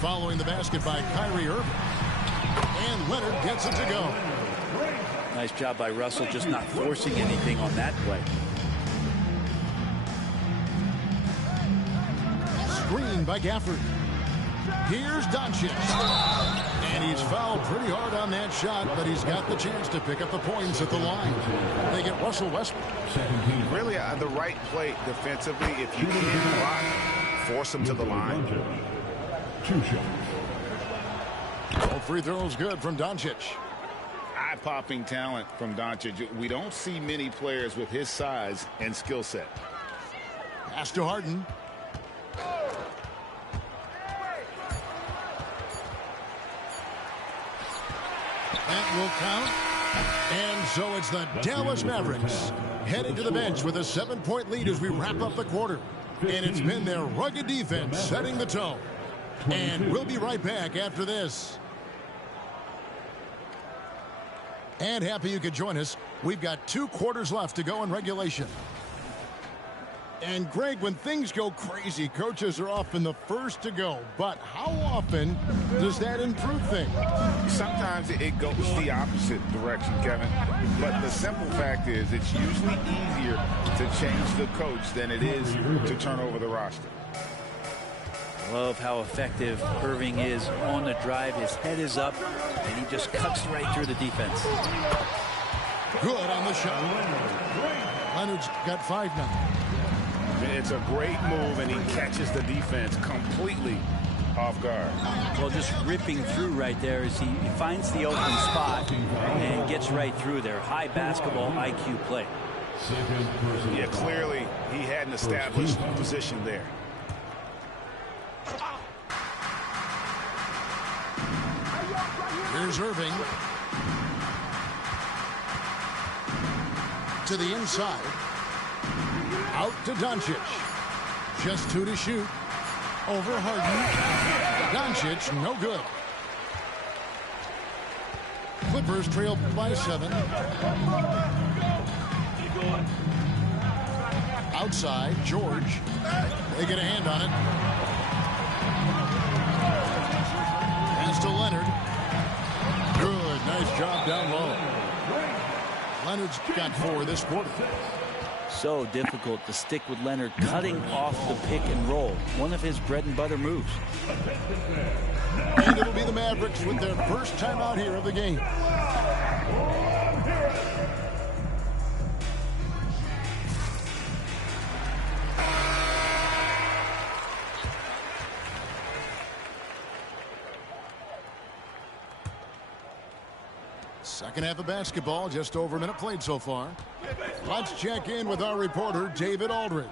following the basket by Kyrie Irving. And Leonard gets it to go. Nice job by Russell, just not forcing anything on that play. Screen by Gafford. Here's Doncic. And he's fouled pretty hard on that shot, but he's got the chance to pick up the points at the line. They get Russell Westbrook. Really the right play defensively. If you can't block, force him to the line. All free throws good from Doncic. Eye-popping talent from Doncic. We don't see many players with his size and skill set. Pass to Harden. That will count. And so it's the Dallas Mavericks heading to the bench with a 7-point lead as we wrap up the quarter. And it's been their rugged defense setting the tone. And we'll be right back after this. And happy you could join us. We've got 2 quarters left to go in regulation. And Greg, when things go crazy, coaches are often the first to go. But how often does that improve things? Sometimes it goes the opposite direction, Kevin. But the simple fact is it's usually easier to change the coach than it is to turn over the roster. Love how effective Irving is on the drive. His head is up, and he just cuts right through the defense. Good on the shot. Leonard's got 5 now. It's a great move, and he catches the defense completely off guard. Well, just ripping through right there as he finds the open spot and gets right through there. High basketball IQ play. Yeah, clearly he hadn't established position there. Here's Irving. To the inside. Out to Doncic. Just 2 to shoot. Over Harden. Doncic, no good. Clippers trail by 7. Outside, George. They get a hand on it. Pass to Leonard. Good, nice job down low. Leonard's got 4 this quarter. So difficult to stick with Leonard cutting off the pick and roll. One of his bread and butter moves. And it'll be the Mavericks with their first time out here of the game. Second half of basketball, just over a minute played so far. Let's check in with our reporter, David Aldridge.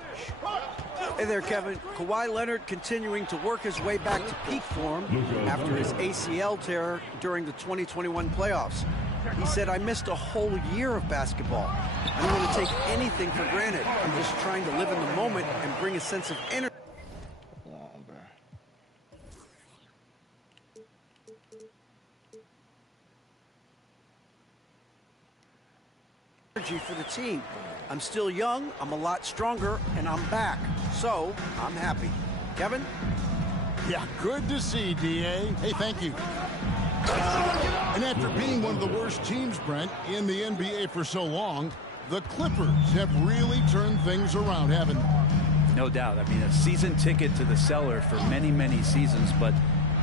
Hey there, Kevin. Kawhi Leonard continuing to work his way back to peak form after his ACL tear during the 2021 playoffs. He said, I missed a whole year of basketball. I don't want to take anything for granted. I'm just trying to live in the moment and bring a sense of energy. For the team. I'm still young, I'm a lot stronger, and I'm back. So, I'm happy. Kevin? Yeah, good to see, D.A. Hey, thank you. And after being one of the worst teams, Brent, in the NBA for so long, the Clippers have really turned things around, haven't they? No doubt. I mean, a season ticket to the cellar for many, many seasons, but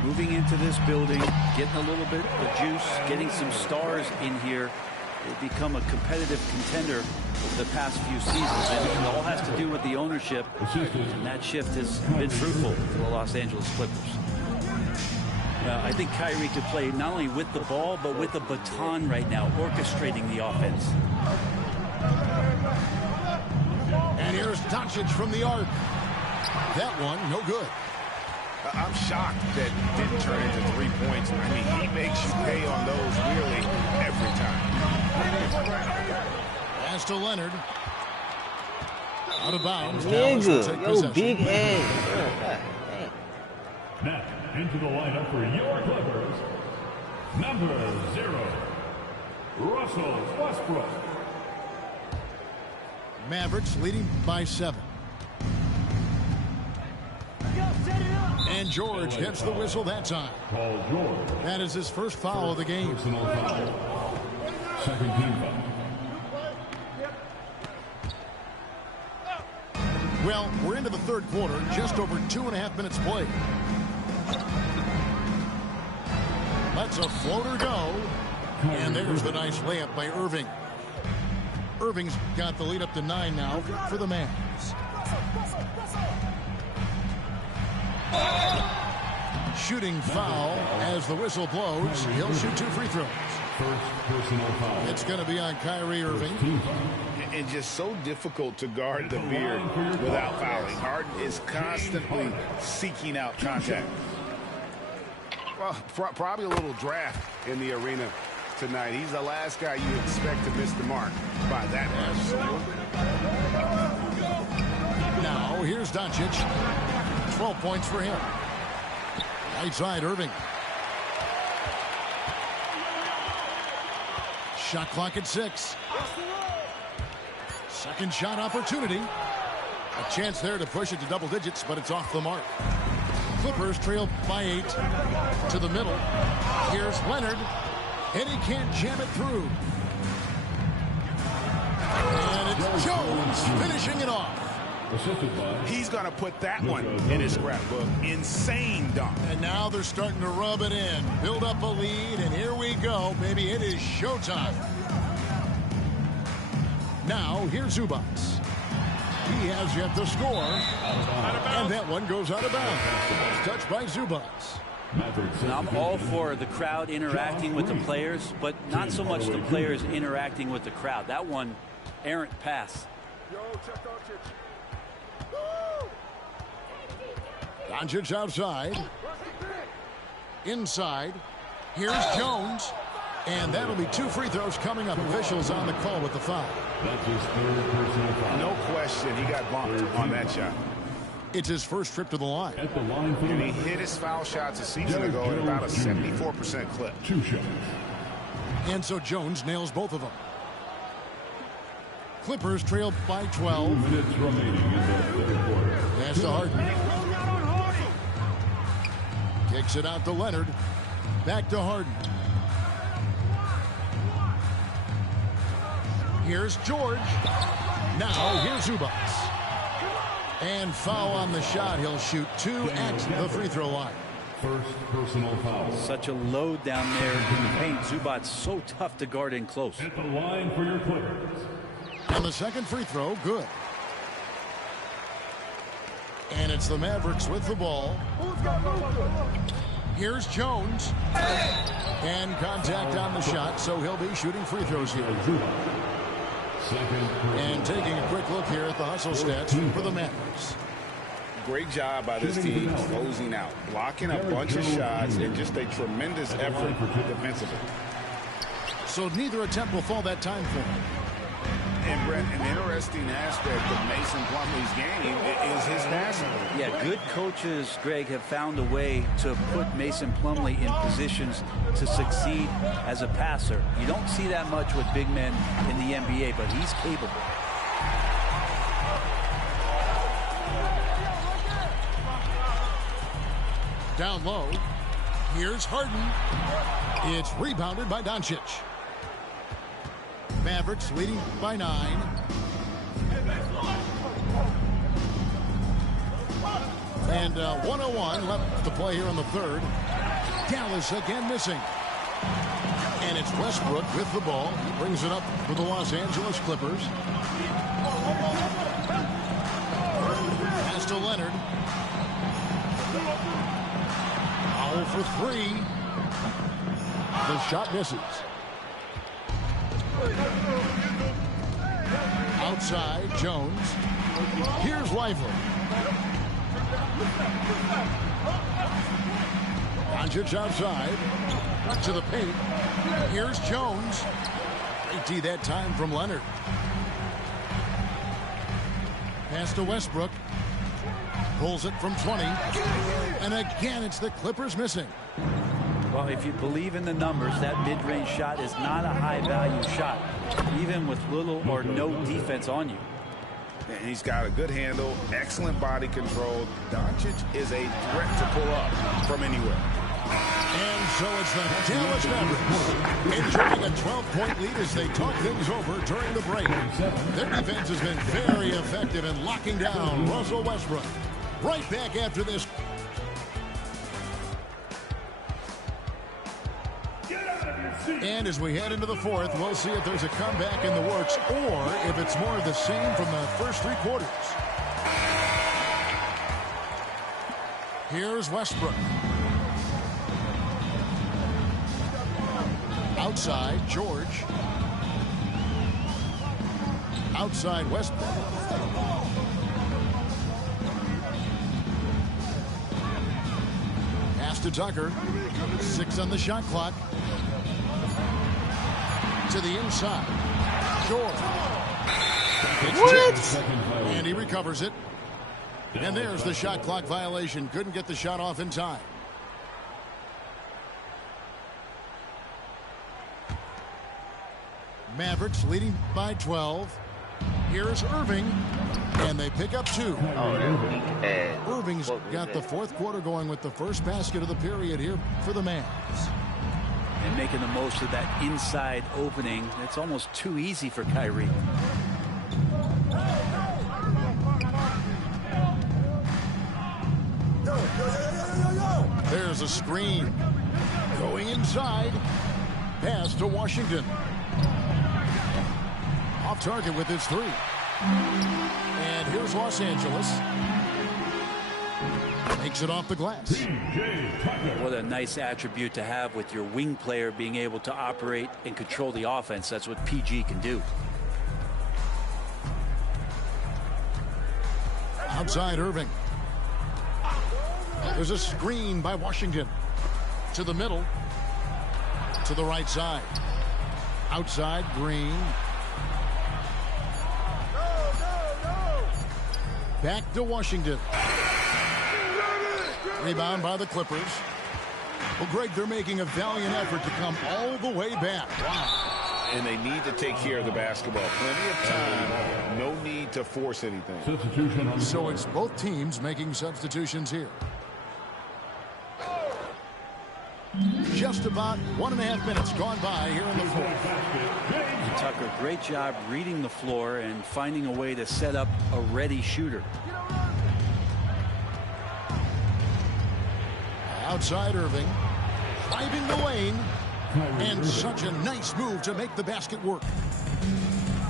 moving into this building, getting a little bit of juice, getting some stars in here, they've become a competitive contender over the past few seasons, and it all has to do with the ownership, and that shift has been fruitful for the Los Angeles Clippers. I think Kyrie could play not only with the ball, but with the baton right now, orchestrating the offense. And here's Doncic from the arc. That one, no good. I'm shocked that didn't turn into 3 points. I mean, he makes you pay on those nearly every time. Pass to Leonard. Out of bounds. Nigga, yo, big ass. Now, into the lineup for your Clippers, number 0, Russell Westbrook. Mavericks leading by 7. And George gets the whistle that time. Paul George. That is his first foul of the game. Personal foul. Second team foul. Well, we're into the third quarter, just over 2.5 minutes played. Lets a floater go. And there's the nice layup by Irving. Irving's got the lead up to 9 now for the Mavs. Shooting foul as the whistle blows. He'll shoot 2 free throws. First personal foul. It's going to be on Kyrie Irving. And just so difficult to guard the beard without fouling. Harden is constantly seeking out contact. Well, probably a little draft in the arena tonight. He's the last guy you expect to miss the mark by that much. Now, here's Doncic. 12 points for him. Right side, Irving. Shot clock at 6. Second shot opportunity. A chance there to push it to double digits, but it's off the mark. Clippers trail by 8 to the middle. Here's Leonard, and he can't jam it through. And it's Jones finishing it off. He's going to put that one in his scrapbook. Insane dunk. And now they're starting to rub it in. Build up a lead, and here we go, baby. It is showtime. Now, here's Zubac. He has yet to score. And that one goes out of bounds. Touched by Zubats. And I'm all for the crowd interacting with the players, but not so much the players interacting with the crowd. That one, errant pass. Doncic outside. Inside. Here's Jones. And that'll be 2 free throws coming up. Officials on the call with the foul. No question, he got bumped on that shot. It's his first trip to the line. And he hit his foul shots a season ago at about a 74% clip. 2 shots. And so Jones nails both of them. Clippers trail by 12. 2 minutes remaining in the third quarter. That's to Harden. Kicks it out to Leonard. Back to Harden. Here's George. Now here's Zubats. And foul on the shot. He'll shoot 2 at the free throw line. First personal foul. Such a load down there in the paint. Zubats so tough to guard in close. At the line for your Clippers. And the second free throw, good. And it's the Mavericks with the ball. Here's Jones. And contact on the shot, so he'll be shooting free throws here. And taking a quick look here at the hustle stats for the Mavericks. Great job by this team closing out, blocking a bunch of shots, and just a tremendous effort defensively. So neither attempt will fall that time for him. And Brent, an interesting aspect of Mason Plumlee's game is his passing. Yeah, good coaches, Greg, have found a way to put Mason Plumlee in positions to succeed as a passer. You don't see that much with big men in the NBA, but he's capable. Down low. Here's Harden. It's rebounded by Doncic. Mavericks leading by 9. And 1:01 left to play here in the third. Dallas again missing. And it's Westbrook with the ball. He brings it up for the Los Angeles Clippers. Pass to Leonard. Foul for 3. The shot misses. Outside, Jones. Here's Lively. Doncic outside. To the paint. Here's Jones. Great D that time from Leonard. Pass to Westbrook. Pulls it from 20. And again, it's the Clippers missing. Well, if you believe in the numbers, that mid-range shot is not a high-value shot, even with little or no defense on you. And he's got a good handle, excellent body control. Doncic is a threat to pull up from anywhere. And so it's the Dallas Mavericks enjoying a 12-point lead as they talk things over during the break. Their defense has been very effective in locking down Russell Westbrook. Right back after this. And as we head into the fourth, we'll see if there's a comeback in the works or if it's more of the same from the first 3 quarters. Here's Westbrook. Outside, George. Outside, Westbrook. Pass to Tucker. 6 on the shot clock. To the inside. George. What? And he recovers it. And there's the shot clock violation. Couldn't get the shot off in time. Mavericks leading by 12. Here's Irving. And they pick up 2. Oh, that weak ass. Irving's got the fourth quarter going with the first basket of the period here for the Mavs. And making the most of that inside opening. It's almost too easy for Kyrie. There's a screen. Going inside. Pass to Washington. Off target with his 3. And here's Los Angeles. Makes it off the glass. What a nice attribute to have with your wing player being able to operate and control the offense. That's what PG can do. Outside Irving. There's a screen by Washington. To the middle. To the right side. Outside Green. Back to Washington. Rebound by the Clippers. Well, Greg, they're making a valiant effort to come all the way back. Wow. And they need to take care of the basketball. Plenty of time. No need to force anything. So it's both teams making substitutions here. Just about 1.5 minutes gone by here in the fourth. Tucker, great job reading the floor and finding a way to set up a ready shooter. Outside Irving. Driving the lane. And such a nice move to make the basket work.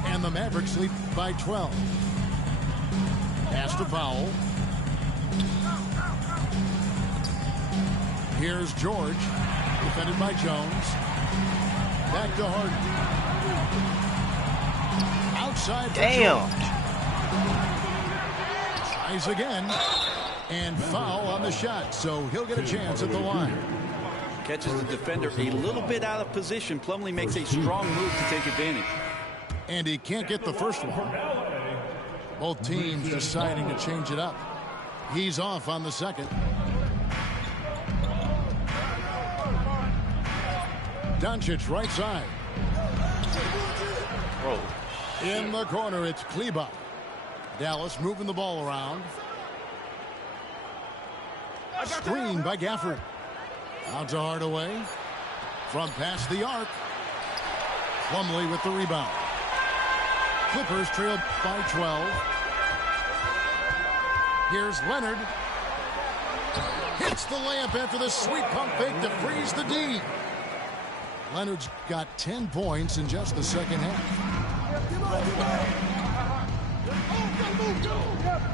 And the Mavericks lead by 12. Pass to Powell. Here's George. Defended by Jones. Back to Harden. Outside for Damn. George. Tries again. And foul on the shot, so he'll get a chance at the line. Catches the defender a little bit out of position. Plumlee makes a strong move to take advantage. And he can't get the first one. Both teams deciding to change it up. He's off on the second. Doncic right side. In the corner, it's Kleber. Dallas moving the ball around. Screen by Gafford. Out to Hardaway. From past the arc. Plumlee with the rebound. Clippers trail by 12. Here's Leonard. Hits the layup after the sweet pump fake to freeze the D. Leonard's got 10 points in just the second half.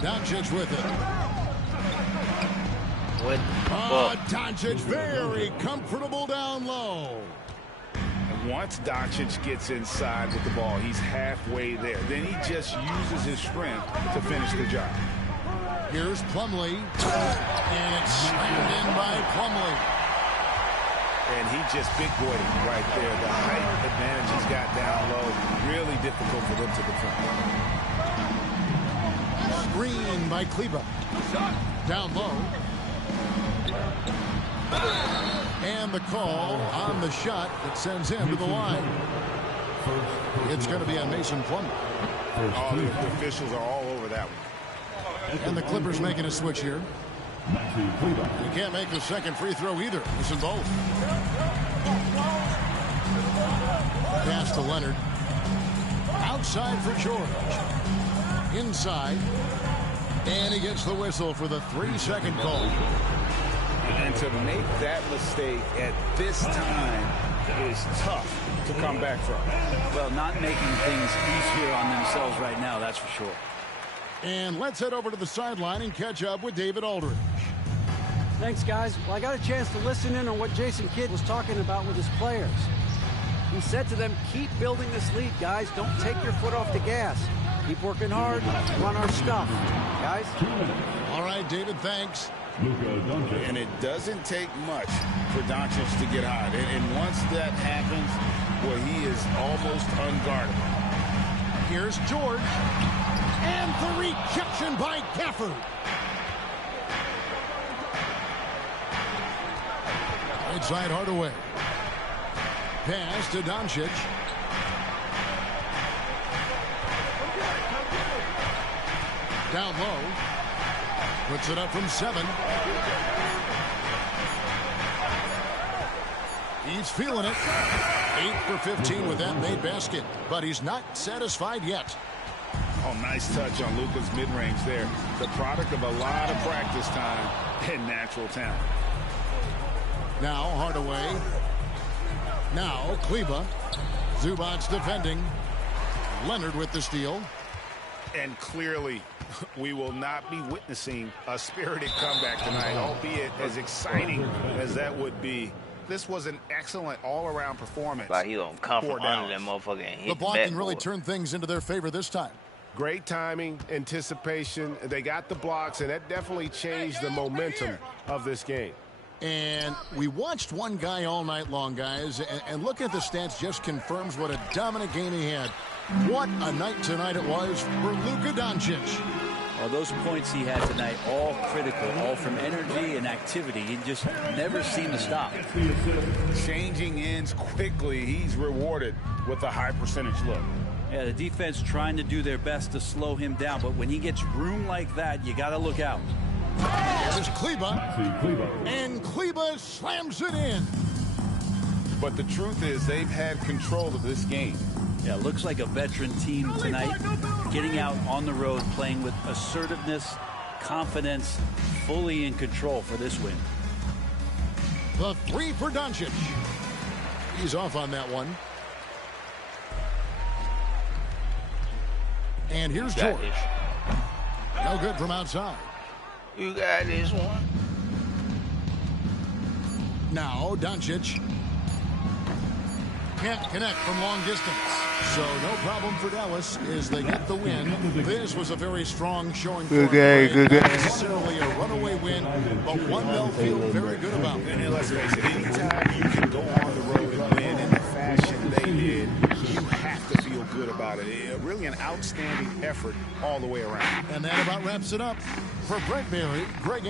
Doncic with it. Doncic very comfortable down low. Once Doncic gets inside with the ball, he's halfway there. Then he just uses his strength to finish the job. Here's Plumlee. And it's slammed in by Plumlee. And he just big boyed him right there. The height advantage he's got down low. Really difficult for them to defend. Screen by Kleber. Down low. And the call on the shot that sends him to the line. It's going to be on Mason Plumlee. Oh, the officials are all over that one. And the Clippers making a switch here. He can't make the second free throw either. Missing both. Pass to Leonard. Outside for George. Inside. And he gets the whistle for the 3-second call. And to make that mistake at this time is tough to come back from. Well, not making things easier on themselves right now, that's for sure. And let's head over to the sideline and catch up with David Aldridge. Thanks, guys. Well, I got a chance to listen in on what Jason Kidd was talking about with his players. He said to them, keep building this lead, guys. Don't take your foot off the gas. Keep working hard. Run our stuff. Guys? All right, David, thanks. And it doesn't take much for Doncic to get hot. And once that happens, well, he is almost unguardable. Here's George. And the rejection by Gafford. Right side Hardaway. Pass to Doncic. Down low. Puts it up from 7. He's feeling it. 8 for 15 with that made basket. But he's not satisfied yet. Oh, nice touch on Luka's mid-range there. The product of a lot of practice time and natural talent. Now Hardaway. Now Kleber. Zubac's defending. Leonard with the steal. And clearly, we will not be witnessing a spirited comeback tonight, albeit as exciting as that would be. This was an excellent all-around performance. Like he gonna come from under that motherfucker and hit the blocking the really turned things into their favor this time. Great timing, anticipation. They got the blocks, and that definitely changed the momentum of this game. And we watched one guy all night long, guys, and looking at the stats just confirms what a dominant game he had. What a night tonight it was for Luka Doncic. Well, those points he had tonight, all critical, all from energy and activity. He just never seemed to stop. Changing ends quickly. He's rewarded with a high percentage look. Yeah, the defense trying to do their best to slow him down, but when he gets room like that, you got to look out. There's Kleba, and Kleba slams it in. But the truth is they've had control of this game. Yeah, looks like a veteran team tonight, getting out on the road, playing with assertiveness, confidence, fully in control for this win. The three for Doncic. He's off on that one. And here's George. No good from outside. You got this one. Now Doncic can't connect from long distance. So no problem for Dallas as they get the win. This was a very strong showing for them. Not necessarily a runaway win, but one they'll feel very good about. And let's face it, anytime you can go on the road and win in the fashion they did, you have to feel good about it. Really an outstanding effort all the way around. And that about wraps it up. For Brent Berry, Greg